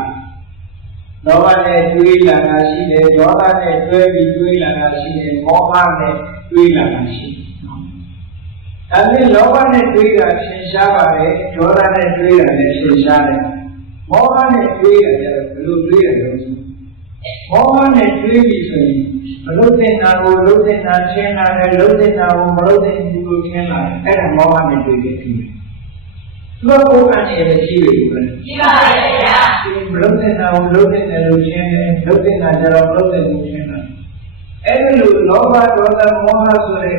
လောဘနဲ့တွေးလာတာရှိတယ်ဒေါသနဲ့တွဲပြီးတွေးလာတာရှိတယ်မောဟနဲ့တွေးလာတာရှိတယ်။ဒါပေမဲ့လောဘနဲ့တွေးတာသင်ရှားပါတယ်ဒေါသနဲ့တွေးတာလည်းသင်ရှားတယ်။မောဟနဲ့တွေးတာလည်းဘယ်လိုတွေးရလဲဆိုမောဟနဲ့တွေးပြီးဆိုရင်မလို့တဲ့နာကိုလို့တဲ့နာရှင်းလာတယ်လို့တဲ့နာကိုမလို့တဲ့ဘူးလို့ရှင်းလာတယ်အဲ့ဒါမောဟနဲ့တွေးပြီးပြီ။လောဘအနေနဲ့ရှိပြီလေရှိပါရဲ့ဗျာမလုံးတဲ့နာကိုလုံးတဲ့နယ်လို့ရှင်းတယ်လုံးတဲ့နာကျတော့လုံးတဲ့ကိုရှင်းတာအဲ့ဒီလိုလောဘဒေါသမောဟဆိုတဲ့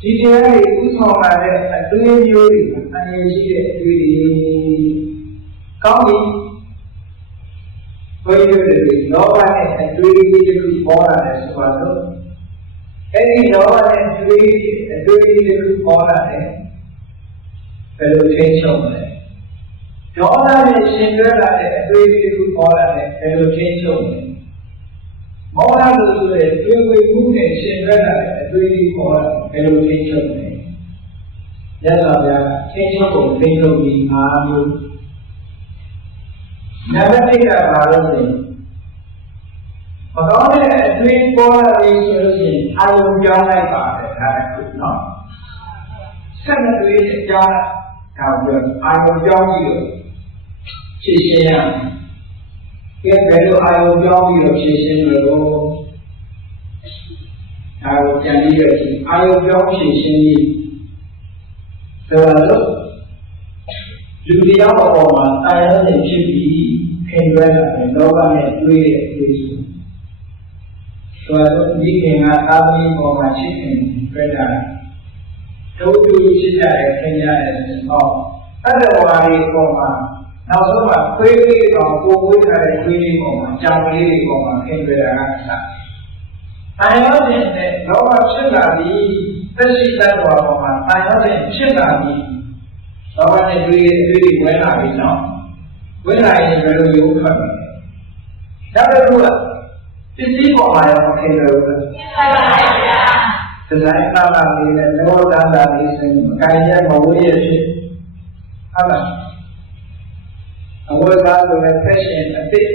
ဒီတရားတွေဥဆောင်လာတဲ့အတွေးမျိုးတွေအနေရှိတဲ့အတွေးတွေကောင်းပြီဘယ်လိုလဲလောဘနဲ့အတွေးတွေတစ်ခုပေါ်လာတယ်ဆိုတော့အဲ့ဒီလောဘနဲ့အတွေးတစ်ခုပေါ်လာတယ်ဘယ်လိုထိချုပ်မလဲဒေါသနဲ့ရှင်တွဲလာတဲ့အတွေ့အကြုံတစ်ခုပေါ်လာတယ်ဘယ်လိုထိချုပ်မလဲမောဟလို့ဆိုတဲ့တွေ့ဝေမှုနဲ့ရှင်တွဲလာတဲ့အတွေ့အကြုံပေါ်လာဘယ်လိုထိချုပ်မလဲရသော်ဗျာထိချုပ်ကိုထိချုပ်ပြီး၅မျိုးနံပါတ်1ကဘာလို့လဲမကောင်းတဲ့အတွေ့ပေါ်လာပြီဆိုလို့ရှိရင်အာရုံပြောင်းလိုက်ပါတယ်ဒါကနော်ဆက်မတွေ့တဲ့အကြောင်းဒါပြောအာရုံပြောင်းပြီးတော့ဖြည့်ရှင်းရမယ်။ဘယ်လိုအာရုံပြောင်းပြီးတော့ဖြည့်ရှင်းလို့ဒါကိုပြန်ပြီးတော့အာရုံပြောင်းဖြည့်ရှင်းပြီးဆိုတော့လူတရားပေါ်မှာတာယာနဲ့ဖြစ်ပြီးခင်ရွယ်လာတဲ့လောကနဲ့တွေ့တဲ့အတွေ့အကြုံဆိုတော့ဒီခင်ကသာသမီပေါ်မှာရှိနေပြတာတို့တူရှိကြတယ်ခင်ရတယ်ဟောအဲ့ဒါဝါရီပေါ်မှာနောက်ဆုံးမှာခွေးလေးကောင်ကိုဝေးထားတဲ့ခွေးလေးပေါ်မှာကြောင်လေးတွေပေါ်မှာခင်ပြတာကစ။အဲရောတဲ့လောဘဖြစ်လာပြီး သက်ရှိတတ်တော်ပေါ်မှာတာယာတဲ့ဖြစ်လာပြီးလောဘနဲ့တွေ့ဝင်လာပြီးတော့ဝင်လာရင်ဘယ်လိုရုပ်ထွက်လဲဒါပေမဲ့ပစ္စည်းပေါ်မှာရောမခင်လို့ဘူးဒီဇိုင်းကာလာလေးနဲ့လောတန်တာလေးဆိုရင်ကိုင်ရမဝေးရဖြစ်ဟုတ်လားအဝတ်သားဆိုတဲ့ fashion အသစ်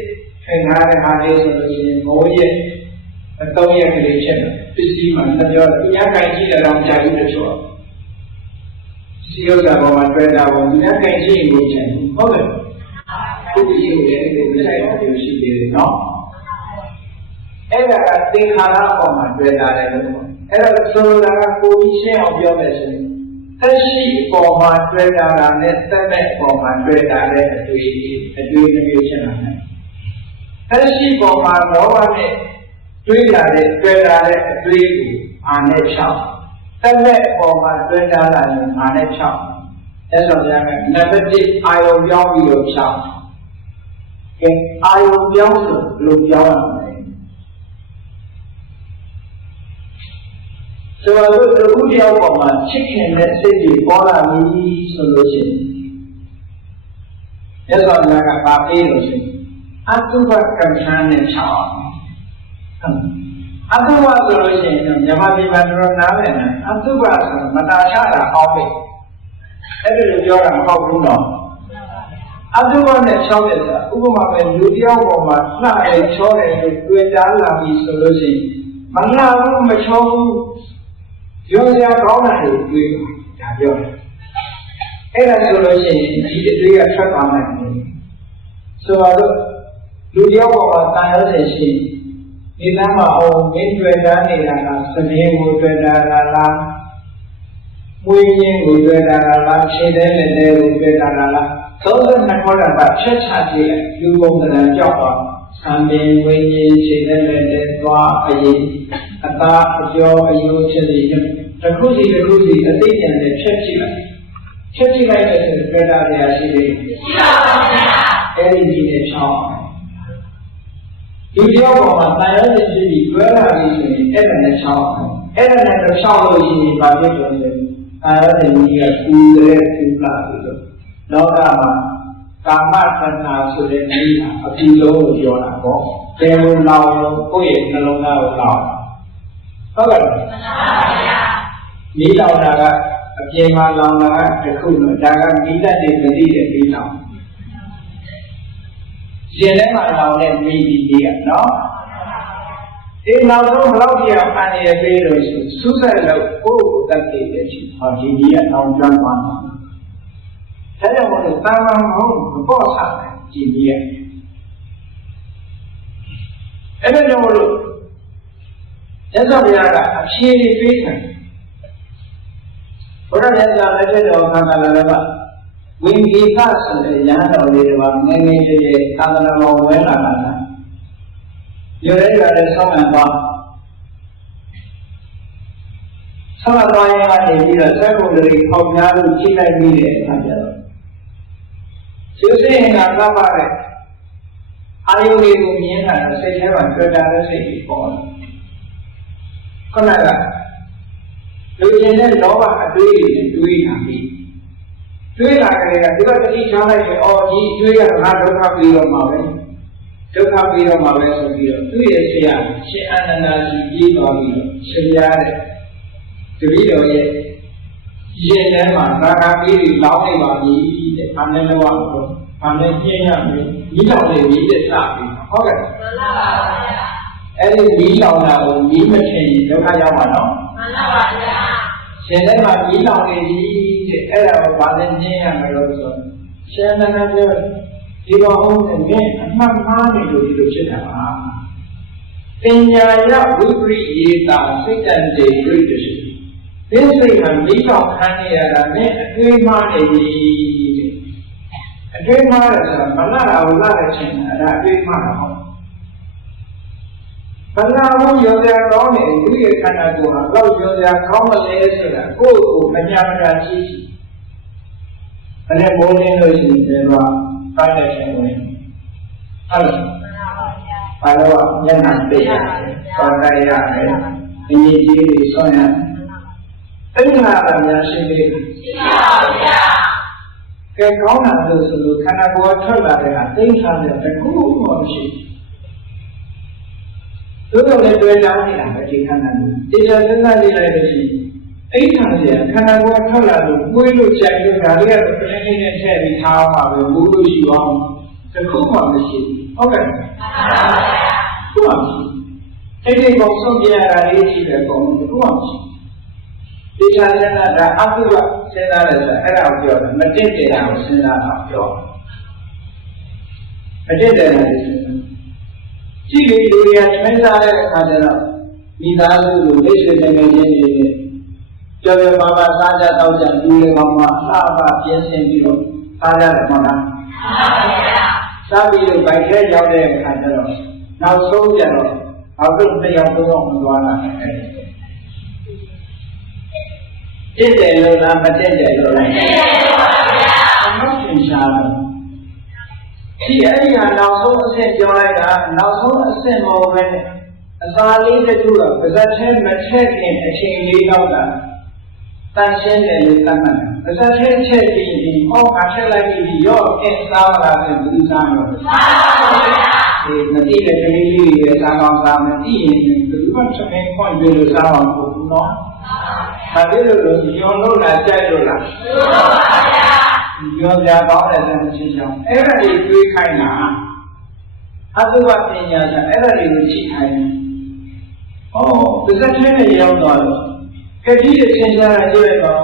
ခင်ထားတဲ့ဟာလေးဆိုလို့ရှိရင်မိုးရဲ့အတော့ရကလေးဖြစ်တယ်ပစ္စည်းမှာလည်းပြောသူများကိုင်ကြည့်တယ်တော့ကြာပြီတချို့စီယောဇာပေါ်မှာတွေ့တာပေါ့သူများကိုင်ကြည့်ရင်ကိုချင်ဟုတ်တယ်ခုဒီလိုရဲ့ဒီလိုလိုက်တယ်ရှိသေးတယ်နော်အဲ့ဒါကသင်္ခါရပေါ်မှာတွေ့တာတယ်လို့အဲ့ဒါဆိုလိုတာကကိုကြီးရှင်းအောင်ပြောမယ်ဆိုရင်သက်ရှိပေါ်မှာတွေ့တာနဲ့သက်မဲ့ပေါ်မှာတွေ့တာတဲ့အတွေ့မျိုးဖြစ်လာတယ်သက်ရှိပေါ်မှာလောဘနဲ့တွေ့တာတဲ့အတွေ့ကိုအာနဲ့ဖြောင်းသက်မဲ့ပေါ်မှာတွေ့တာလည်းအာနဲ့ဖြောင်းအဲ့တော့ဗျာကနံပါတ်1အာယုံပြောင်းပြီးတော့ဖြောင်းကဲအာယုံပြောင်းဆိုလို့ပြောင်းရမယ်ဆိုတော့အခုတယောက်ပေါ်မှာချစ်ခင်တဲ့စိတ်တွေပေါ်လာပြီဆိုလို့ရှိရင်အဲ့တော့ဗျာကပါပေးလို့ရှိရင်အတုပကံချမ်းနဲ့ဖြောင်းအတုပဆိုလို့ရှိရင်မြန်မာပြည်မှာတော်နားလည်နေအတုပဆိုမတာချတာအောက်ပဲအဲ့ဒီလိုပြောတာမဟုတ်ဘူးနော်အတုပနဲ့ချောတဲ့ဆိုတာဥပမာပဲလူတယောက်ပေါ်မှာလှတယ်ချောတယ်လို့တွေ့တာလာပြီဆိုလို့ရှိရင်မလှဘူးမချောဘူးပြောစရာကောင်းတာတွေတွေ့ဒါပြောတယ်အဲ့ဒါဆိုလို့ရှိရင်ဒီအတွေ့ကထွက်သွားနိုင်တယ်ဆိုတော့လူတယောက်ပေါ်မှာတန်ရုံးရှင်ရှိဒီလမ်းမှာအောင်မင်းတွေ့တာနေတာကစနေကိုတွေ့တာလားမွေးရင်းကိုတွေ့တာလားခြေသေးလက်သေးကိုတွေ့တာလား32ခေါ်တာကချက်ချကြည့်လူပုံစံကြောက်တော့သံပင်ဝိညာဉ်ခြေသေးလက်သေးသွားအရင်အသားအကျော်အယိုးချက်စီတစ်ခုစီအသိဉာဏ်နဲ့ဖြတ်ကြည့်လိုက်တဲ့ဆိုတွေ့တာရရှိတယ်ရှိပါပါဗျာအဲ့ဒီနဲ့ချောင်းဒီတယောက်ပေါ်မှာတန်ရုံးရှိပြီးတွဲလာပြီးဆိုရင်အဲ့ဒါနဲ့ချောင်းအဲ့ဒါနဲ့ချောင်းလို့ရှိရင်ဘာဖြစ်လို့လဲအာရတဲ့ကြီးကပူတဲ့ပူလာပြီးတော့လောကမှာကာမတဏှာဆိုတဲ့ကြီးအပူဆုံးကိုပြောတာပေါ့ဘယ်လိုလောင်လို့ကိုယ့်ရဲ့နှလုံးသားကိုလောင်ဟုတ်ကဲ့မှန်ပါဗျာမိလောင်တာကအပြင်မှာလောင်တာကတစ်ခုတော့ဒါကမိတတ်တဲ့ဂတိတဲ့မိလောင်ရှင်ထဲမှာလောင်တဲ့မိဒီကြီးကနော်ဒီနောက်ဆုံးဘလောက်ပြအန်ရပေးလို့စူးစိုက်လို့ကိုယ့်ကိုတတ်သိတဲ့ချင်းဟောဒီကြီးကတောင်းကြမ်းသွားတယ်။ဒါကြောင့်မို့လို့တာမန်မဟုတ်ဘူးပေါ့စားတယ်ဒီကြီးကအဲ့ဒါကြောင့်မို့လို့ရသော်ဘုရားကအဖြေပေးတယ်ဘုရားမြတ်စွာဘုရားလက်ထက်တော်ခန္ဓာလည်းကဝိငိကဆိုတဲ့ရဟန်းတော်လေးတွေကငယ်ငယ်လေးလေးသာသနာတော်ဝင်လာတာရွယ်ရတဲ့ဆောင်းမှန်သွားဆောင်းသွားရင်ကနေပြီးတော့စက်ကုန်တွေပေါက်များလို့ချိလိုက်ပြီးတဲ့အခါကျတော့ကျေးဇူးရင်ကကပ်ပါတဲ့အာယုန်လေးကိုမြင်တာစိတ်ထဲမှာတွေ့တာတဲ့စိတ်ကြီးပေါ်တယ်ခုနကလူကျင်တဲ့လောဘအတွေးတွေတွေးလာပြီးတွေးလာကြတဲ့ကဒီကတတိချောင်းလိုက်ရင်အော်ဒီတွေးရတာဒုက္ခပြီးတော့မှာပဲဒုက္ခပြီးတော့မှာပဲဆိုပြီးတော့သူ့ရဲ့ဆရာရှင်အာနန္ဒာကြီးပြီးသွားပြီးတော့ဆရာတဲ့တပည့်တော်ရဲ့ရင်ထဲမှာသာဂပြီးပြီးလောင်းနေပါပြီတဲ့အာနန္ဒဝါကိုအာနန္ဒပြင်းရမယ်မိလောင်နေပြီတဲ့စပြီးဟုတ်ကဲ့မှန်ပါပါဗျာအဲ့ဒီမိလောင်တာကိုမိမထင်ရင်ဒုက္ခရောက်မှာနော်မှန်ပါပါဗျာရှင်ထဲမှာမိလောင်နေပြီတဲ့အဲ့ဒါကိုဘာနဲ့ပြင်းရမလို့ဆိုရှင်အာနန္ဒပြောဒီဘောဟုတ်တဲ့မြင်အမှတ်မှားနေလို့ဒီလိုဖြစ်တာပါပညာရဝိပရိယေတာစိတ်တန်တေဝိတ္တိဒီစိတ်ကမိကောက်ခံနေရတာနဲ့အတွေးမှားနေပြီအတွေးမှားတယ်ဆိုတာမလာတာကိုလာတဲ့ချင်းအဲ့ဒါအတွေးမှားတာဟုတ်ဘလာဝရောစရာကောင်းနေသူရဲ့ခန္ဓာကိုယ်ဟာတော့ရောစရာကောင်းမလဲဆိုတာကိုယ့်ကိုမညာမတာရှိရှိအဲ့ဒါမိုးလင်းလို့ရှိရင်တော့ပတ်တဲ့ရှင်ဝင်ဟုတ်လားဘာလို့မျက်နှာသိရတယ်ပါတိုင်းရတယ်အရေးကြီးတွေဆွမ်းရ သိက္ခာရများရှိသေးတယ်ရှိပါဘူးဗျာကဲကောင်းတာလို့ဆိုလို့ခန္ဓာကိုယ်ထွက်လာတဲ့ဟာသိက္ခာတဲ့တခုမှမရှိဘူးသို့တော်လည်းတွေ့ကြနေတာပဲဒီခန္ဓာကိုဒီလိုစဉ်းစားကြည့်လိုက်လို့ရှိရင်အိဋ္ဌာစီခန္ဓာကိုယ်ထွက်လာလို့ပွေးလို့ကြိုက်လို့ဒါတွေကတော့ပြင်းပြင်းနဲ့ထည့်ပြီးထားအောင်ပါပဲဘူးလို့ရှိအောင်တခုမှမရှိဘူးဟုတ်ကဲ့ဟုတ်ပါဘူးအဲ့ဒီပုံဆုံးပြရတာလေးရှိတယ်ပုံတခုမှမရှိဒီခြားတဲ့ဒါအကုကစဉ်းစားတယ်ဆိုအဲ့ဒါကိုပြောတယ်မတက်တဲ့တာကိုစဉ်းစားတာပြောမတက်တဲ့တာကိုစဉ်းစားကြည့်လေလူတွေကထွန်းစားတဲ့အခါကျတော့မိသားစုကိုလက်ဆွေနေနေချင်းတွေကြော်ရပါပါစားကြတော့ကြလူတွေကောင်မှအလှပပြင်းစင်ပြီးတော့စားကြတယ်မဟုတ်လားစားပြီးတော့ဗိုက်ထဲရောက်တဲ့အခါကျတော့နောက်ဆုံးကျတော့အောက်တော့တစ်ယောက်တော့မသွားလာနဲ့တက်တယ်လို့လားမတက်တယ်လို့လားတက်တယ်ပါဗျာအမှန်သင်ရှားတယ်ဒီအဲ့ဒီဟာနောက်ဆုံးအဆင့်ပြောလိုက်တာနောက်ဆုံးအဆင့်မဟုတ်ပဲအစာလေးတစ်ခုကပါဇက်ထဲမထည့်ခင်အချိန်လေးတော့တာတန်ရှင်းတယ်လို့သတ်မှတ်တယ်ပါဇက်ထဲထည့်ပြီးဒီဟောခါထည့်လိုက်ပြီးရော့အင်းစားလာတဲ့ဘူးစားတော့စားပါဗျာဒီမတိတဲ့ကလေးလေးတွေစားကောင်းစားမတိရင်ဘယ်သူမှချက်ခင်ခွင့်ပြုလို့စားအောင်ပို့ဘူးနော်ဒါလေးလို့ညွန်လို့လားကြိုက်လို့လားလို့ပါဗျာညွန်ပြကောင်းတဲ့စံချင်းချောင်းအဲ့ဒါတွေတွေးခိုင်းတာအတုဝပညာဆိုအဲ့ဒါတွေကိုကြည့်ခိုင်းတယ်။ဩပါဇက်ထဲနဲ့ရောက်သွားတော့ကတိရဲ့သင်္ချာရကြည့်လိုက်တော့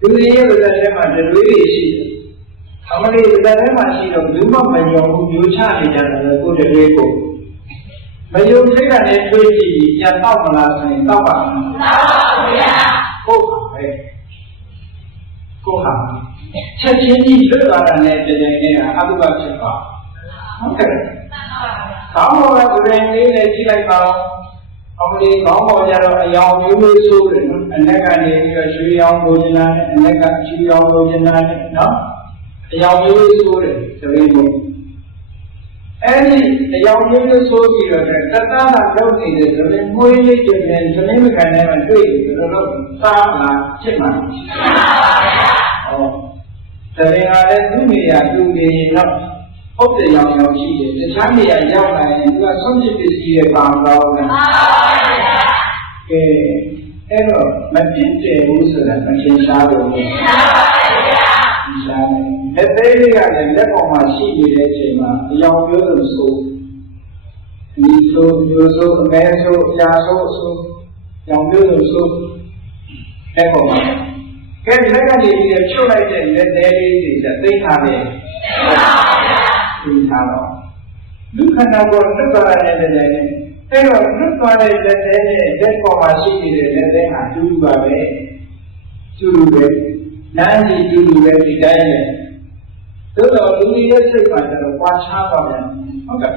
လူတွေရဲ့ပါဇက်ထဲမှာတွေးတွေရှိတယ်။အမလေးပါဇက်ထဲမှာရှိတော့ဘူးမမညောဘူးမျိုးချနေကြတယ်ကိုတည်းကိုမယုံစိတ်ကလည်းတွေးကြည့်ပြီးပြန်တော့မလားဆိုရင်တော့ပါမလား။တော့ပါဗျာ။ဟုတ်ပါပဲ။ကိုဟာချက်ချင်းကြီးလွတ်သွားတာနဲ့တကယ်နဲ့အတုပဖြစ်သွားဟုတ်ကဲ့ကောင်းပေါ်ကတွင်လေးနဲ့ကြည့်လိုက်ပါအမလေးကောင်းပေါ်ကြတော့အယောင်မျိုးမျိုးဆိုးတယ်နော်အနက်ကနေပြီးတော့ရွှေရောင်လိုချင်တာနဲ့အနက်ကချီရောင်လိုချင်တာနဲ့နော်အယောင်မျိုးမျိုးဆိုးတယ်တပည့်တို့အဲ့ဒီအယောင်မျိုးမျိုးဆိုးပြီးတော့တသားကလုပ်နေတယ်ဆိုရင်ကိုယ်လေးကျင်တယ်သမင်းမခံနိုင်မှတွေ့တယ်ဆိုတော့စားလာဖြစ်မှာဟောတပည့်ကလည်းသူ့နေရာသူ့နေတော့ဟုတ်တယ်ရောင်ရောင်ရှိတယ်တခြားနေရာရောက်လာရင်သူကဆုံးဖြတ်ပစ္စည်းရဲ့ပါတော့တယ်မှန်ပါဗျာကဲအဲ့တော့မဖြစ်တယ်ဘူးဆိုတာမရှင်းရှားဘူးမှန်ပါဗျာရှင်းရှားတယ်လက်သေးလေးကလည်းလက်ပေါ်မှာရှိနေတဲ့အချိန်မှာအယောင်ပြောလို့ဆိုဒီဆိုမျိုးဆိုအမဲဆိုအရာဆိုရောင်ပြောလို့ဆိုအဲ့ပေါ်မှာကဲလက်ကနေပြီးချုပ်လိုက်တဲ့လက်သေးလေးတွေသိထားတယ်မှန်ပါဗျာသိထားတော့ဒုက္ခနာကိုလွတ်သွားတဲ့လက်နဲ့အဲ့တော့လွတ်သွားတဲ့လက်နဲ့လက်ပေါ်မှာရှိနေတဲ့လက်နဲ့ဟာတူတူပါပဲတူတူပဲနားစီတူတူပဲဒီတိုင်းနဲ့သို့တော်လူကြီးရဲ့စိတ်မှာတော့ပွားချပါမယ်ဟုတ်ကဲ့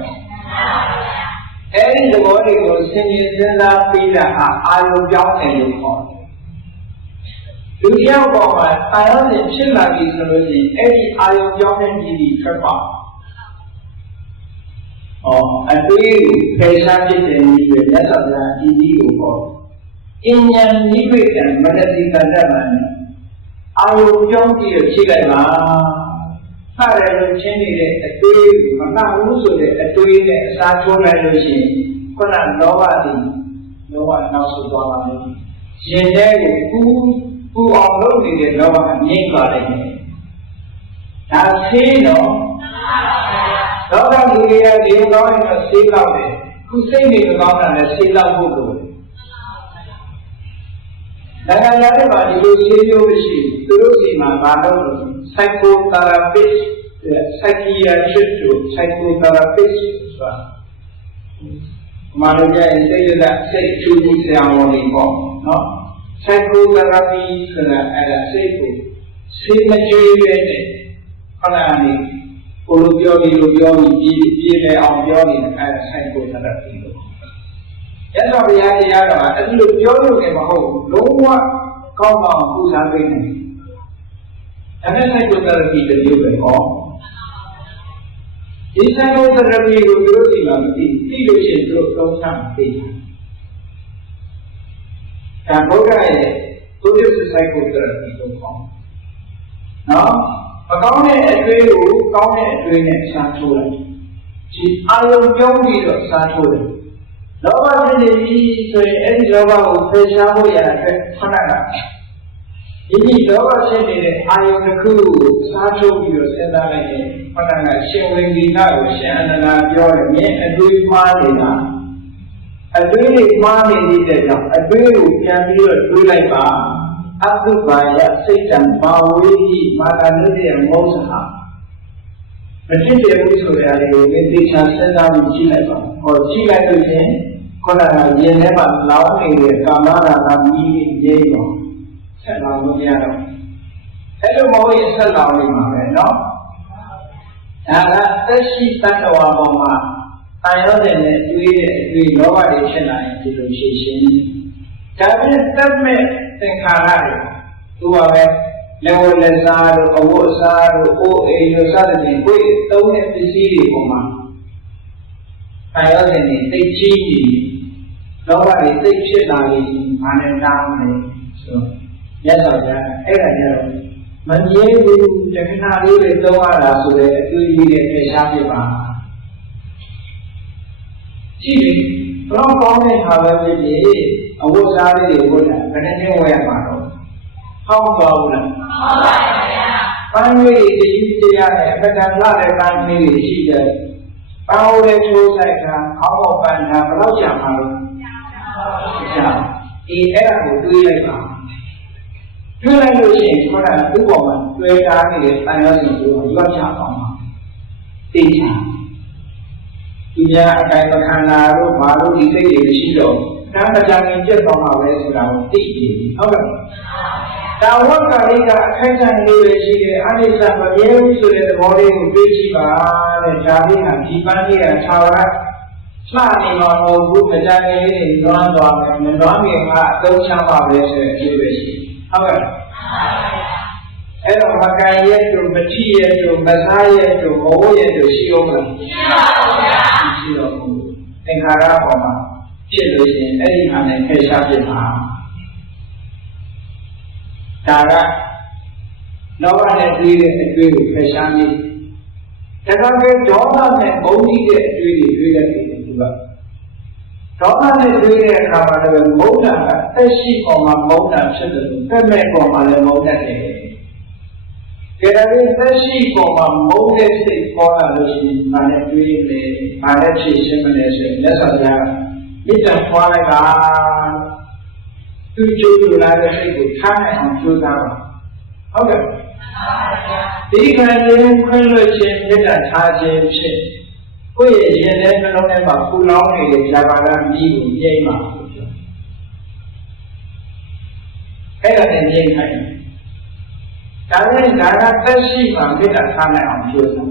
အဲ့ဒီသဘောတွေကိုဆင်ခြင်စဉ်းစားပြီးတာဟာအာရုံပြောင်းတယ်လို့ခေါ်တယ်လူတယောက်ပေါ်မှာအာရုံနဲ့ဖြစ်လာပြီဆိုလို့ရှိရင်အဲ့ဒီအာရုံပြောင်းတဲ့နည်းကြီးထွက်ပါအတွေ့ဖယ်ရှားဖြစ်တဲ့နည်းတွေလက်ဆောင်များအင်းကြီးကိုခေါ်အဉ္ဉဏ်နိဗ္ဗာန်မနတိကတ္တဗံအာရုံပြောင်းပြီးဖြစ်လိုက်ပါစရလို့ချင်းနေတဲ့အတွေ့မကဘူးဆိုတဲ့အတွေ့နဲ့အစားထိုးလိုက်လို့ရှိရင်ခုနလောဘတိလောဘနောက်ဆုတ်သွားပါလိမ့်မယ်ရင်ထဲကိုပူအောင်လုပ်နေတဲ့လောဘအငြိမ့်သွားတယ်ဒါဆေးတော့တော့ကလူတွေကဒီကောင်းရင်ဆေးလောက်တယ်ခုစိတ်နေကောင်းတာနဲ့ဆေးလောက်ဖို့လိုတယ်ဒါကလည်းပါဒီလိုဆေးမျိုးမရှိသူတို့ဒီမှာဘာလို့လဲ psychotherapist psychiatrist တို့ psychotherapist ဆိုတာမာနကြရဲ့စိတ်ရတဲ့စိတ်ချူမှုဆရာဝန်တွေပေါ့နော် psychotherapy ဆိုတာအဲ့ဒါစိတ်ကိုဆေးမကျွေးပဲတဲ့ခဏနေကိုလိုပြောပြီးလို့ပြောပြီးပြည့်တယ်အောင်ပြောနေတဲ့အဲ့ဒါ psychotherapy လို့ရသော်ဘုရားတရားတော်ကအဲ့ဒီလိုပြောလို့လည်းမဟုတ်ဘူးလုံးဝကောင်းကောင်းပူဇော်ပေးနေတယ်ဒါနဲ့ psychotherapy တည်းပဲဟောဒီ psychotherapy ကိုသူတို့ဒီမှာမသိလို့ရှိရင်သူတို့သုံးချမသိဘူးဒါဘုရားရဲ့ သူတို့စစိုက်ကိုကြတယ်ဒီလိုကောင်းနော်မကောင်းတဲ့အတွေ့ကိုကောင်းတဲ့အတွေ့နဲ့စားထိုးလိုက်ဒီအာယုံပြောင်းပြီးတော့စားထိုးတယ်လောဘဖြစ်နေပြီဆိုရင်အဲ့ဒီလောဘကိုဖယ်ရှားဖို့ရတဲ့ခဏကဒီလောဘဖြစ်နေတဲ့အာယုံတစ်ခုကိုစားထိုးပြီးတော့စဉ်းစားလိုက်ရင်ခဏကရှင်ဝိသီနာကိုရှင်အနန္ဒာပြောတယ်မြင်အတွေ့မှားနေတာအတွေ့တွေမှားနေတဲ့ကြောင့်အတွေ့ကိုပြန်ပြီးတော့တွေးလိုက်ပါအတုပါယစိတ်တံဘာဝိဟိမာတနုတ္တယမောဇဟာမဖြစ်တဲ့ဘူးဆိုတဲ့အရာကိုသိချာစဉ်းစားပြီးကြည့်လိုက်ပါဟောကြည့်လိုက်လို့ချင်းခန္ဓာကရင်ထဲမှာလောင်းနေတဲ့ကာမရာဂမီးငြိမ်းတော့ဆက်လောင်းလို့မရတော့အဲ့လိုမဟုတ်ရင်ဆက်လောင်းနေမှာပဲเนาะဒါကသက်ရှိတ attva ပေါ်မှာတန်ရောတဲ့နဲ့တွေးတဲ့အတွေ့လောဘတွေဖြစ်လာရင်ဒီလိုရှင်းရှင်းဒါပေမဲ့တတ်မဲ့သင်္ခါရတွေသူကပဲလက်ဝဲလက်စားတို့အဝတ်အစားတို့အိုးအိမ်တို့စသဖြင့်ကိုယ်သုံးတဲ့ပစ္စည်းတွေပေါ်မှာတန်ရောတဲ့နဲ့သိချင်းကြီးလောဘတွေသိဖြစ်လာရင်ဘာနဲ့တောင်းလဲဆိုရသော်ကြအဲ့ဒါကြတော့မမြဲဘူးတခဏလေးတွေသုံးရတာဆိုတဲ့အတွေ့အကြုံတွေထည့်ရှားပြပါကြည့်ရင်ဘလောက်ကောင်းတဲ့ဟာပဲဖြစ်ဖြစ်အဝတ်စားလေးတွေဝတ်တာဘယ်နဲ့ဝယ်ရမှာတော့ဟောင်းသွားဘူးလားဟောင်းပါဗျာပန်းလေးတွေတည်တရားနဲ့အပကံလာတဲ့ပန်းလေးတွေရှိတယ်ပန်းဟိုလေးချိုးဆိုင်တာအောက်ပေါ်ပန်းတာဘယ်လောက်ကြာမှာလို့ကြာအေးအဲ့ဒါကိုတွေးလိုက်ပါတွေးလိုက်လို့ရှိရင်ခေါင်းကသူ့ပေါ်မှာတွေးထားနေတဲ့ပန်းရောစီကိုရွတ်ချပါမှာသိချာသူများအတိုင်းပခန္ဓာတို့ဘာလို့ဒီစိတ်တွေမရှိတော့ဒါမကြခင်ပြတ်သွားမှာပဲဆိုတာကိုသိပြီဟုတ်ကဲ့ဒါဝက္ကာရိကအခိုက်အတန့်လေးပဲရှိတယ်အနိစ္စမမြဲဘူးဆိုတဲ့သဘောလေးကိုသိကြည့်ပါတဲ့ဒါလေးကဒီပန်းလေးကသာဝရလှနေမှာမဟုတ်ဘူးမကြခင်လေးတွေလွမ်းသွားမယ်မလွမ်းခင်ကအသုံးချပါပဲဆိုတဲ့အကျိုးပဲရှိဟုတ်ကဲ့အဲ့တော့မကန်ရဲ့တို့မကြည့်ရဲ့တို့မစားရဲ့တို့မဝတ်ရဲ့တို့ရှိအောင်မလားရှိပါဘူးဗျာရှိတော့ဘူးသင်္ခါရပေါ်မှာဖြစ်လို့ရှိရင်အဲ့ဒီဟာနဲ့ဖယ်ရှားပြပါဒါကလောဘနဲ့တွေးတဲ့အတွေးကိုဖယ်ရှားနေဒါကပဲဒေါသနဲ့ဘုံကြီးတဲ့အတွေးတွေတွေးရတယ်သူကဒေါသနဲ့တွေးတဲ့အခါမှာလည်းမုန်းတာကသက်ရှိပေါ်မှာမုန်းတာဖြစ်တယ်လို့သက်မဲ့ပေါ်မှာလည်းမုန်းတတ်တယ်ကဲဒါပေမဲ့သက်ရှိပေါ်မှာမုန်းတဲ့စိတ်ပေါ်လာလို့ရှိရင်ဒါနဲ့တွေးနေဘာနဲ့ဖြည့်ရှင်းမလဲဆိုရင်လက်ဆောင်များမိတ္တဖွာလိုက်တာသူကြိုးလိုလာတဲ့စိတ်ကိုထားနိုင်အောင်ကြိုးစားပါဟုတ်ကဲ့ဒီခံခြင်းခွင့်လွှတ်ခြင်းမေတ္တာထားခြင်းဖြစ်ကိုယ့်ရဲ့ရင်ထဲနှလုံးထဲမှာပူလောင်နေတဲ့ဇာပါကမြည်ကိုငြိမ်းပါလို့ပြောအဲ့ဒါနဲ့ငြိမ်းခိုင်းဒါနဲ့ဒါကသက်ရှိမှမေတ္တာထားနိုင်အောင်ကြိုးစား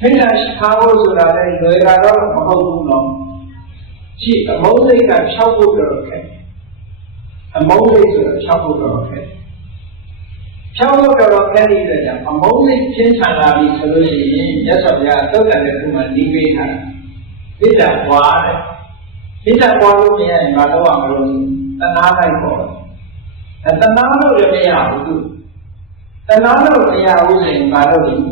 မေတ္တာထားဖို့ဆိုတာလည်းလွယ်တာတော့မဟုတ်ဘူးနော်ကြည့်အမုန်းစိတ်ကဖြောက်ဖို့တော့ခက်အမုန်းစိတ်ဆိုတာဖြောက်ဖို့တော့ခက်ဖြောက်ဖို့တော့ခက်တဲ့အတွက်ကြောင့်အမုန်းစိတ်ချင်းဆန်လာပြီဆိုလို့ရှိရင်မြတ်စွာဘုရားသုတ်တန်တဲ့ခုမှဒီပေးထားတာမေတ္တာပွားတဲ့မေတ္တာပွားလို့မရရင်မလုပ်အောင်လို့တဏှာလိုက်ပေါ့တဏှာလို့လည်းမရဘူးတဏှာလို့မရဘူးဆိုရင်မလုပ်ဘူး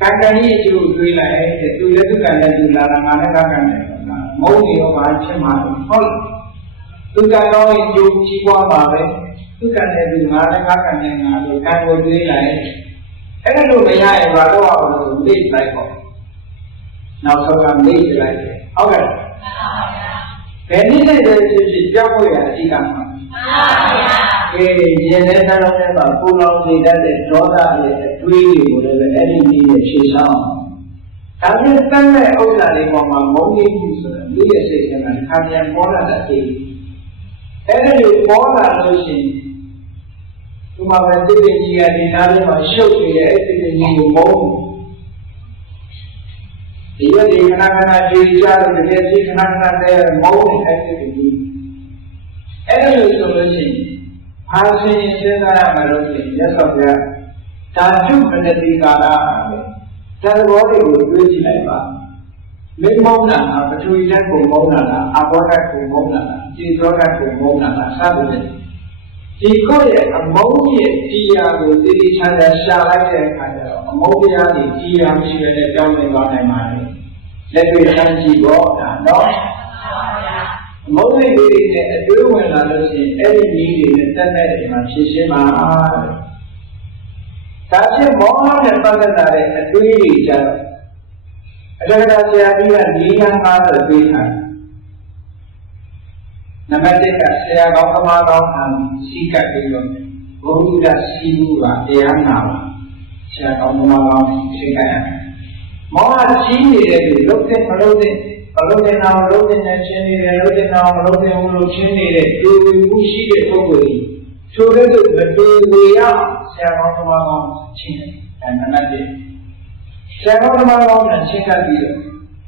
ကံကံကြီးအကျိုးတွေးလိုက်တဲ့သူလည်းသူကံနဲ့သူလာတာငါလည်းကံနဲ့မုန်းနေရောပါဖြစ်မှာဟုတ်သူကံတော့ရင်ကြိုးချီးပွားပါပဲသူကံနဲ့သူငါလည်းကံနဲ့ငါလို့ကံကိုတွေးလိုက်အဲ့ဒါလို့မရရင်ဘာလို့အောင်လို့မေ့လိုက်ပေါ့နောက်ဆုံးကမေ့လိုက်တယ်ဟုတ်ကဲ့ဘယ်နည်းနဲ့ဖြစ်ကြောက်ဖို့ရအဓိကမှာမှန်ပါဗျာဒီရင်ထဲနှလုံးထဲမှာပူလောင်နေတတ်တဲ့ဒေါသရဲ့အတွေးတွေကိုလည်းအဲ့ဒီနည်းနဲ့ဖြေရှင်းဒါပေမဲ့တတ်မဲ့ဥစ္စာတွေပေါ်မှာမုန်းနေမှုဆိုတာလူရဲ့စိတ်ထဲမှာခါပြန်ပေါ်လာတဲ့စိတ်အဲ့ဒီလိုပေါ်လာလို့ရှိရင်ဒီမှာပဲစိတ်ကြီးကဒီနားထဲမှာရှုပ်နေတဲ့အဲ့ဒီစိတ်ကြီးကိုမုန်းဒီလိုဒီခဏခဏကြည့်ကြလို့တကယ်စိတ်ခဏခဏနဲ့မုန်းနေတဲ့စိတ်ကြီးအဲ့ဒီလိုဆိုလို့ရှိရင်ဘာစဉ်းစားရမှာလို့ရှိရင်မြတ်စွာဘုရားဓာတုပဏတိကာရဇာဘောတွေကိုတွေးကြည့်လိုက်ပါမင်းမုန်းတာကပထဝီဓာတ်ကိုမုန်းတာလားအဘောဓာတ်ကိုမုန်းတာလားခြေသောဓာတ်ကိုမုန်းတာလားစသဖြင့် ဒီကိုယ့်ရဲ့အမုန်းရဲ့တရားကိုတည်တည်ချာချာရှာလိုက်တဲ့အခါကျတော့အမုန်းတရားတွေတရားမရှိဘဲနဲ့ကြောင်းနေသွားနိုင်ပါလေလက်တွေ့ဆန်းကြည့်တော့ဒါနော်အမုန်းတွေနဲ့အတွေးဝင်လာလို့ရှိရင်အဲ့ဒီနည်းတွေနဲ့တက်တဲ့အိမ်မှာဖြည့်ရှင်းပါဒါချင်းမောဟနဲ့ပတ်သက်တဲ့အတွေးတွေကြတော့အတ္တကဆရာကြီးက၄၅ဆိုတွေးထားနံပါတ်1ကဆရာကောင်းသမားကောင်းဟန်စီကပ်ပြီးတော့ဘုရားစီမှုကတရားနာပါဆရာကောင်းသမားကောင်းစီကပ်ရမောဟကြီးနေတဲ့လူလုံးတဲ့မလုံးတဲ့မလုံးတဲ့နာမလုံးတဲ့ချင်းနေတယ်လုံးတဲ့နာမလုံးတဲ့ဘူးလို့ချင်းနေတဲ့လူမှုရှိတဲ့ပုဂ္ဂိုလ်ကြီးဆိုတဲ့သူမတူဝေရဆရာကောင်းသမားကောင်းချင်းတယ်နံပါတ်1ဆရာကောင်းသမားကောင်းနဲ့ချင်းကပ်ပြီးတော့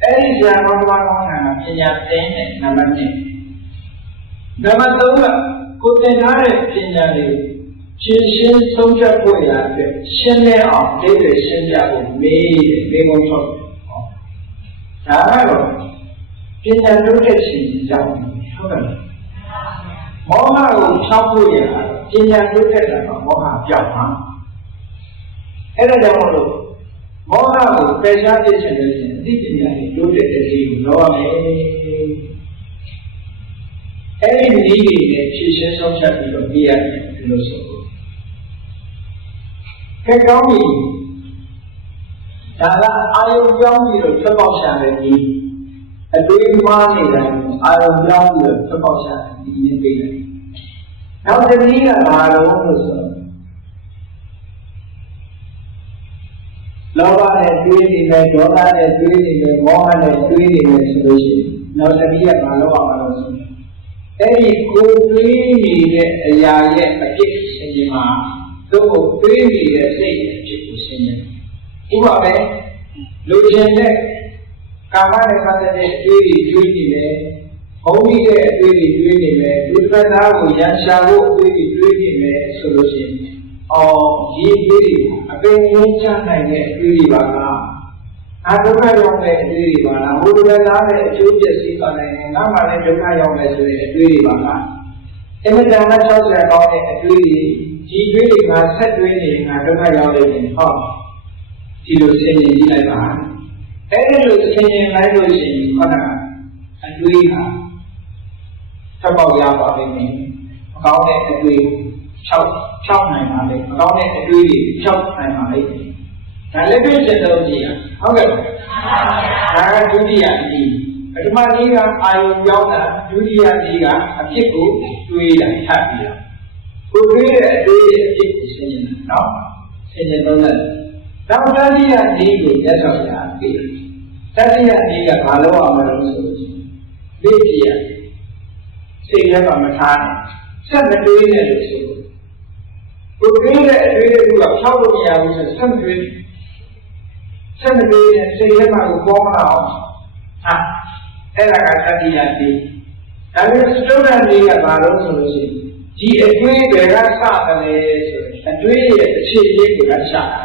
အဲ့ဒီဆရာကောင်းသမားကောင်းကပညာသင်တဲ့နံပါတ်1နံပါတ်3ကကိုသင်ထားတဲ့ပညာတွေကိုရှင်းရှင်းဆုံးဖြတ်ဖို့ရအတွက်ရှင်းလင်းအောင်ဒီလိုရှင်းပြဖို့မေးတယ်မေးခွန်းထုတ်တယ်။ဒါကတော့ပညာတိုးတက်ခြင်းကြောင့်ဟုတ်ကဲ့။မောဟကိုဖြောက်ဖို့ရတာပညာတိုးတက်တာကမောဟပြောက်မှာ။အဲ့ဒါကြောင့်မို့လို့မောဟကိုပယ်ရှားပြခြင်းလို့ရှိရင်အသိပညာတွေတိုးတက်တဲ့ခြင်းကိုလောရမယ်။အဲ့ဒီနည်းတွေနဲ့ဖြည့်ရှင်းဆုံးဖြတ်ပြီးတော့ပြရတယ်လို့ဆိုလို့ကဲကောင်းပြီဒါကအာယုံပြောင်းပြီးတော့ထွက်ပေါက်ရှာတဲ့ဒီအတွေးမှားနေတာအာယုံပြောင်းပြီးတော့ထွက်ပေါက်ရှာတဲ့ဒီနည်းပေးတယ်နောက်တစ်နည်းကဘာလို့ဆိုလောဘနဲ့တွေးနေမယ်ဒေါသနဲ့တွေးနေမယ်မောဟနဲ့တွေးနေမယ်ဆိုလို့ရှိရင်နောက်တစ်နည်းကဘာလို့အောင်မလို့ဆိုအဲ့ဒီကိုတွေးနေတဲ့အရာရဲ့အဖြစ်ရှင်ဒီမှာတို့ကိုတွေးနေတဲ့စိတ်အဖြစ်ကိုရှင်းတယ်ဥပမာပဲလူချင်းတဲ့ကာမနဲ့ပတ်သက်တဲ့အတွေးတွေတွေးနေတယ်ဘုံကြီးတဲ့အတွေးတွေတွေးနေတယ်လူတစ်သားကိုရန်ရှာဖို့အတွေးတွေတွေးနေတယ်ဆိုလို့ရှိရင်ဒီတွေးအပင်ရင်းချနိုင်တဲ့အတွေးတွေပါလားအာဒုက္ခရောက်တဲ့အတွေးတွေပါလားဘုရားသားနဲ့အကျိုးပျက်စီးပါနိုင်တယ်ငါမှလည်းဒုက္ခရောက်မယ်ဆိုတဲ့အတွေးတွေပါလားအမြဲတမ်း60ကောင်းတဲ့အတွေးတွေဒီတွေးတွေကဆက်တွေးနေငါဒုက္ခရောက်နေရင်ဟောဒီလိုဆင်ခြင်ကြည့်လိုက်ပါအဲ့ဒီလိုဆင်ခြင်လိုက်လို့ရှိရင်ခန္ဓာအတွေးဟာထပ်ပေါက်ရပါလိမ့်မယ်မကောင်းတဲ့အတွေး6နိုင်ပါလိမ့်မကောင်းတဲ့အတွေးတွေ6နိုင်ပါလိမ့်ဒါလည်းပြည့်စုံတော့ကြည့်ရဟုတ်ကဲ့ဒါကဒုတိယနည်းပထမနည်းကအာယုံပြောင်းတာဒုတိယနည်းကအဖြစ်ကိုတွေးတာထပ်ပြီးတော့ကိုတွေးတဲ့အတွေးရဲ့အဖြစ်ကိုရှင်းနေတာနော်ရှင်းနေတော့လည်းနောက်တတိယနည်းကိုရက်ဆောင်ရပြီတတိယနည်းကဘာလို့အောင်မလို့ဆိုလို့လေ့ကြည့်ရစိတ်ထဲမှာမထားနဲ့ဆက်မတွေးနဲ့လို့ဆိုကိုတွေးတဲ့အတွေးတွေကဖြောက်လို့မရဘူးဆိုဆက်မတွေးဆက်မတွေးနဲ့စိတ်ထဲမှာကိုပေါ်မလာအောင်ဟာအဲ့ဒါကတတိယနည်းဒါပေမဲ့စတုတ္တနည်းကဘာလို့ဆိုလို့ရှိရင်ဒီအတွေးတွေကစတယ်ဆိုရင်အတွေးရဲ့အခြေအရင်းကရှာတာ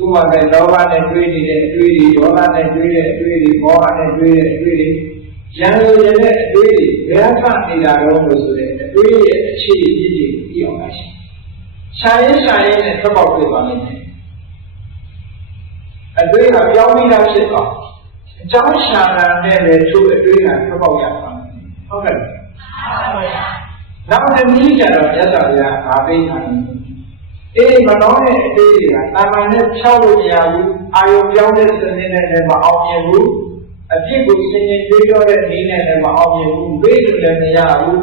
ဥပမာပဲလောဘနဲ့တွေးနေတဲ့အတွေးတွေဒေါသနဲ့တွေးတဲ့အတွေးတွေမောဟနဲ့တွေးတဲ့အတွေးတွေရံလိုရတဲ့အတွေးတွေဘယ်ကနေတာတော့လို့ဆိုတဲ့အတွေးရဲ့အခြေအရင်းကိုပြီးအောင်ပါရှာရင်နဲ့ထွက်ပေါက်ပြပါလိမ့်မယ်အတွေးကပြောင်းပြီးသားဖြစ်သွားအကြောင်းရှာတာနဲ့လည်းသူ့အတွေးကထွက်ပေါက်ရပါမယ်ဟုတ်ကဲ့နောက်တစ်နည်းကျတော့မြတ်စွာဘုရားအားပေးထားတယ်မနှောတဲ့အတွေးတွေကတာမန်နဲ့ဖြောက်လို့မရဘူးအာယုံပြောင်းတဲ့စနစ်နဲ့လည်းမအောင်မြင်ဘူးအဖြစ်ကိုဆင်ခြင်တွေးပြောတဲ့နည်းနဲ့လည်းမအောင်မြင်ဘူးဝိသုလည်းမရဘူး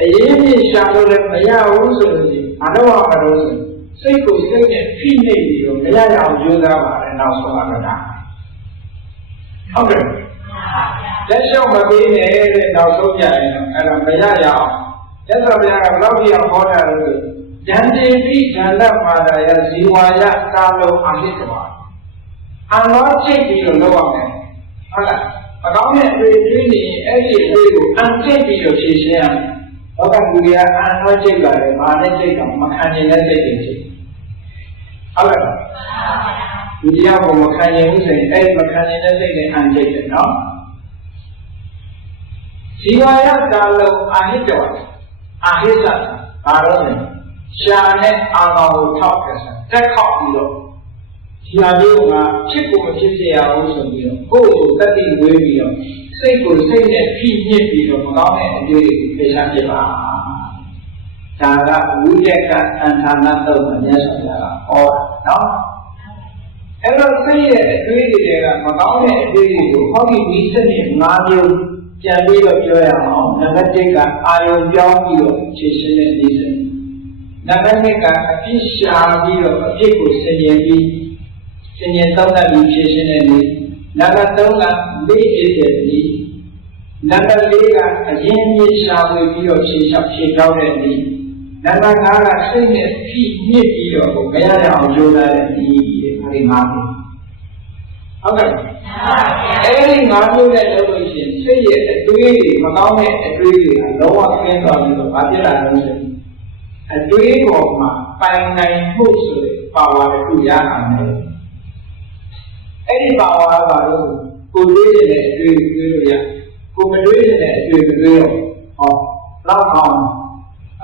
အရေးကြီးရှာလို့လည်းမရဘူးဆိုလို့ဘာလို့မလို့စိတ်ကိုစိတ်နဲ့ဖိနှိပ်ပြီးတော့မရရအောင်ကြိုးစားပါတယ်နောက်ဆုံးအကတာဟုတ်ကဲ့လက်လျှောက်မပေးနဲ့တဲ့နောက်ဆုံးကြရင်တော့အဲ့ဒါမရရအောင်မြတ်စွာဘုရားကဘယ်လောက်ပြောဟောတာလဲဉာဏ်တိပိဉာဏ်မာတာယဇီဝါယသာလုံးအဟိတဝါအနောချိတ်ပြီးတော့လုပ်ရမယ်ဟုတ်လားမကောင်းတဲ့အတွေ့အကြုံနေအဲ့ဒီအတွေ့ကိုအန်ချိတ်ပြီးတော့ဖြေရှင်းရမယ်ဘောကလူတွေကအန်နောချိတ်လာတယ်မာနဲ့ချိတ်တော့မခံနိုင်တဲ့စိတ်တွေချိတ်ဟုတ်လားလူတရားကိုမခံနိုင်ဘူးဆိုရင်အဲ့ဒီမခံနိုင်တဲ့စိတ်နဲ့အန်ချိတ်တယ်နော်ဇီဝါယသာလုံးအဟိတဝါ ahisa baronen shane agao talkasa tekao bilo Tiago nga chiku machisia also bilo go tati we bilo say go say that fi bilo magane ade pesha jeba Tara wujeka antana to manyasa jara or no Ever say that really magane ade go how we listen in radio ပြန်ပြီးတော့ပြောရအောင်နံပါတ်1ကအာယုံပြောင်းပြီးတော့ခြေရှင်းတဲ့နည်းစနံပါတ်2ကအပြစ်ရှာပြီးတော့အပြစ်ကိုဆင်ញင်ပြီးဆင်ញင်သုံးသပ်ပြီးခြေရှင်းတဲ့နည်းနံပါတ်3ကလေ့ကျင့်တဲ့နည်းနံပါတ်4ကအရင်မြစ်ရှာဝေပြီးတော့ခြေလျှောက်ခြေပြောင်းတဲ့နည်းနံပါတ်5ကစိတ်နဲ့ဖြည့်ညစ်ပြီးတော့မရရအောင်ကြိုးစားတဲ့နည်းအဲဒီ5မျိုးဟုတ်ကဲ့အဲဒီ5မျိုးနဲ့လုပ်လို့ရှိရင်စိတ်ရဲ့အတွေးတွေမကောင်းတဲ့အတွေးတွေကလုံးဝခင်းသွားပြီးတော့ဘာဖြစ်လာလဲဆိုရင်အတွေးပေါ်မှာပိုင်နိုင်မှုဆိုတဲ့ပါဝါတစ်ခုရအောင်လေအဲဒီပါဝါကဘာလို့ကိုတွေးတဲ့အတွေးကိုတွေးလို့ရကိုမတွေးတဲ့အတွေးမတွေးတော့ဟောလောက်အောင်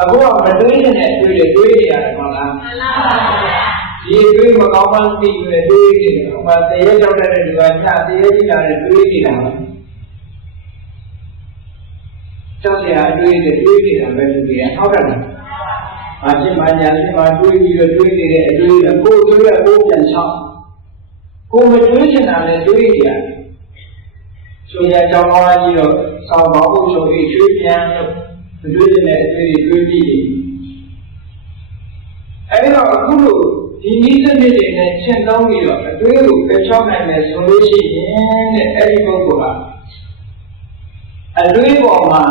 အခုကမတွေးတဲ့အတွေးတွေတွေးနေရတယ်မဟုတ်လားမှန်ပါဗျာဒီတွေးမကောင်းမှသိပြီးတွေးနေတယ်ဟိုမှာတရေကြောက်တဲ့ဒီကညတရေကြီးလာတဲ့တွေးနေတာကြောက်စရာအတွေးတွေးနေတာပဲလူတွေကဟုတ်တယ်လား။ဘာဖြစ်မှညာဖြစ်မှတွေးပြီးတော့တွေးနေတဲ့အတွေးကိုတွေးရကိုပြန်ချောင်းကိုမတွေးချင်တာလည်းတွေးရတယ်။ဆိုရကြောင်းသွားကြီးတော့စောင်းပေါင်းဖို့ဆိုပြီးရွှေ့ပြန်လို့မတွေးချင်တဲ့အတွေးတွေးပြီးအဲဒီတော့အခုလို့ဒီနည်းစနစ်တွေနဲ့ရှင်းသုံးပြီးတော့အတွေးကိုပယ်ချောက်နိုင်မယ်ဆိုလို့ရှိရင်တဲ့အဲဒီပုဂ္ဂိုလ်ကအတွေးပေါ်မှာ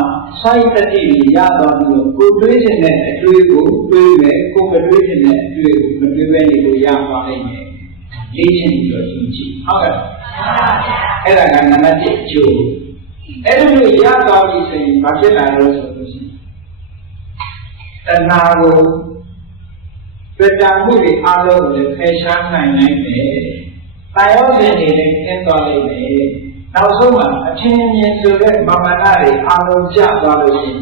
စိုက်တတိရသွားပြီးတော့ကိုတွေးခြင်းနဲ့အတွေးကိုတွေးမယ်ကိုမတွေးခြင်းနဲ့အတွေးကိုမတွေးဘဲနေလို့ရပါလိမ့်မယ်လေ့ကျင့်ပြီးတော့ရှင်းကြည့်ဟုတ်ကဲ့အဲ့ဒါကနံပါတ်1အကျိုးအဲ့ဒီလိုရသွားပြီဆိုရင်ဘာဖြစ်လာလို့ဆိုလို့ရှိရင်တဏှာကိုတွေ့တာမှုတွေအားလုံးကိုဖယ်ရှားနိုင်နိုင်တယ်။တာယောဇဉ်တွေလည်းကျင်းသွားလိမ့်မယ်။နောက်ဆုံးမှာအချင်းချင်းဆိုတဲ့မာမနာတွေအားလုံးကျသွားလို့ရှိရင်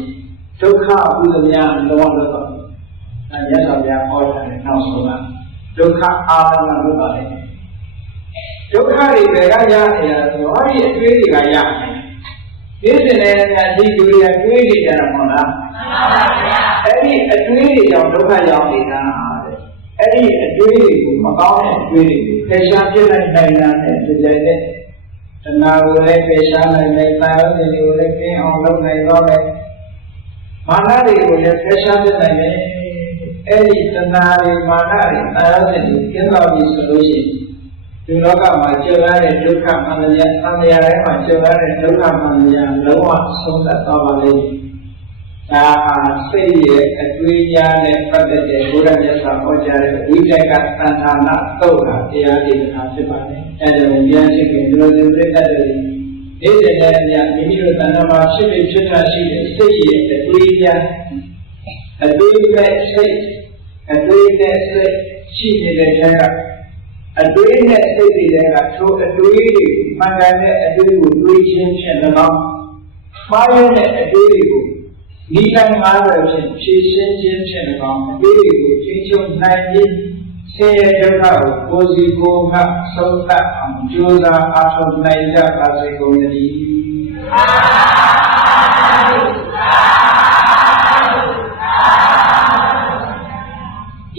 ဒုက္ခဥဒ္ဒမြလောလောတော့။အဲရသော်ပြဟောတယ်နောက်ဆုံးကဒုက္ခအားလုံးလွတ်ပါလိမ့်မယ်။ဒုက္ခတွေဘယ်ကရနေရဆိုတော့ဒီအတွေ့တွေကရမယ်။ဒီစင်တဲ့ညာဒီလူတွေတွေးနေကြတာမဟုတ်လား။မှန်ပါဗျာ။အဲ့ဒီအတွေ့တွေကြောင့်ဒုက္ခရောက်နေတာအဲ့ဒီအတွေးတွေကိုမကောင်းတဲ့အတွေးတွေကိုဖယ်ရှားပြလိုက်နိုင်တာနဲ့ဒီကြိုင်တဲ့တဏှာကိုလည်းဖယ်ရှားနိုင်တယ်၊တာယောဇဉ်တွေကိုလည်းကျင်းအောင်လုပ်နိုင်တော့မယ်။မာနတွေကိုလည်းဖယ်ရှားပြနိုင်တယ်။အဲ့ဒီတဏှာတွေမာနတွေတာယောဇဉ်တွေကျင်းသွားပြီဆိုလို့ရှိရင်ဒီလောကမှာကျုပ်ရတဲ့ဒုက္ခမှန်တရားသံဃာတိုင်းမှာကျုပ်ရတဲ့ဒုက္ခမှန်တရားလုံးဝဆုံးသက်သွားပါလိမ့်မယ်။ဒါဟာစိတ်ရဲ့အတွေးများနဲ့ပတ်သက်တဲ့ဘုရားမြတ်စွာဘုရားရဲ့ဝိတက်ကသံဃာနာသုတ်တာတရားဒေသနာဖြစ်ပါတယ်။အဲဒါကိုဉာဏ်ရှိခင်ဒီလိုပြည့်တတ်တယ်။ဒီတဲ့နဲ့အမြမိမိတို့တဏ္ဍာမှာဖြစ်ဖြစ်တာရှိတဲ့စိတ်ရဲ့အတွေးများအတွေးနဲ့စိတ်အတွေးနဲ့စိတ်ရှိနေတဲ့ထဲကအတွေးနဲ့စိတ်တွေကထိုအတွေးတွေမှန်ကန်တဲ့အတွေးကိုတွေးခြင်းဖြင့်၎င်းမှားရတဲ့အတွေးတွေကိုဒီကံ90ဖြင့်ဖြည့်ရှင်းခြင်းဖြင့်၎င်းအတွေးတွေကိုထိချုပ်နိုင်ပြီးဆင်းရဲဒုက္ခကိုကိုယ်စီကိုယ်ကဆုံးသတ်အောင်ကြိုးစားအားထုတ်နိုင်ကြပါစေကုန်သတည်း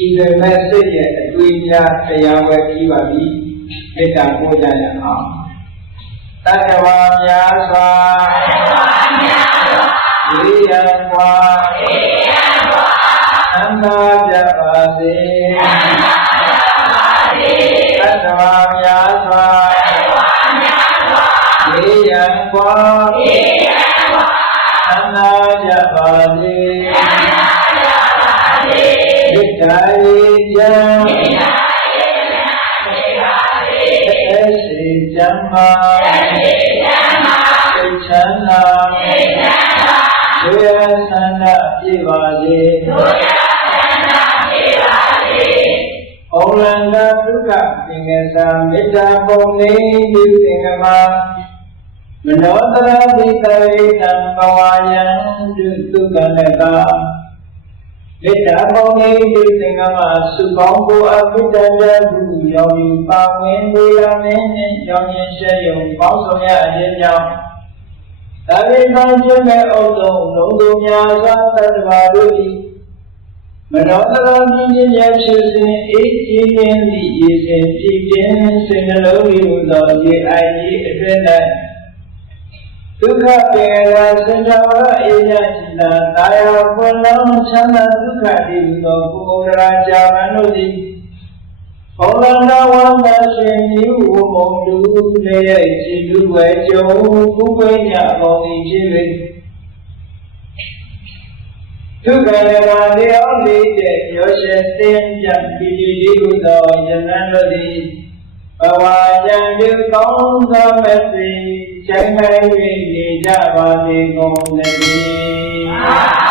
ဤသမဲ့စိတ်ရဲ့အတွေ့အကြုံတရားဝဲပြီးပါပြီမေတ္တာပို့ကြရအောင်တတဝါများစွာဒီယံဝါသံဃာကြပါစေတတဝါများစွာဒီယံဝါသံဃာကြပါစေမေတ္တာရေးကြံစေကြံမှာစိတ်ချမ်းသာဒုရဆန္ဒပြပါစေဩလန္တဒုက္ခသင်္ကစာမေတ္တာပုံနေဒီသင်္ကမာမနောတရာတိတေတံဘဝယံဒုက္ခနက မေတ္တာပေါင်းလေးဒီသင်္ကမစုပေါင်းကိုအပိတ္တရကုရောင်ယူပါဝင်ကိုရမင်းနှင့်ရောင်ရင်ရှဲယုံပေါင်းဆောင်ရခြင်းကြောင့်ဒါပေမဲ့ကျွမ်းမဲ့အောင်ဆုံးလုံးစုံများစွာသတ္တဝါတို့သည်မနောတရပြင်းပြင်းရဲ့ဖြစ်စဉ်အေးကြည်ခြင်းသည့်ရေစဉ်ပြည့်ပြင်းစိတ်နှလုံးဤဟူသောရေအိုင်ကြီးအတွင်း၌ဒုက္ခပေရာစင်ကြဝဠအေယจิตာတာယာပွင့်လုံးချမ်းသာဒုက္ခတည်ဟူသောကိုယ်ရာကြာမန်တို့သည်ဘောလန္တဝန္တရှင်ဤဟုမုံတူလည်းရဲ့ခြေလူဝဲကြုံကုဝိညာပေါင်းသည်ဖြစ်၍ဒုက္ခရာတရားလေးတဲ့ရောရှင်းသင်ကြပြီးဒီဟုသောယန္တတို့သည်ဘဝကြံပြုကောင်းသောမသိချိန်တိုင်း၍နေကြပါစေကုန်သတည်း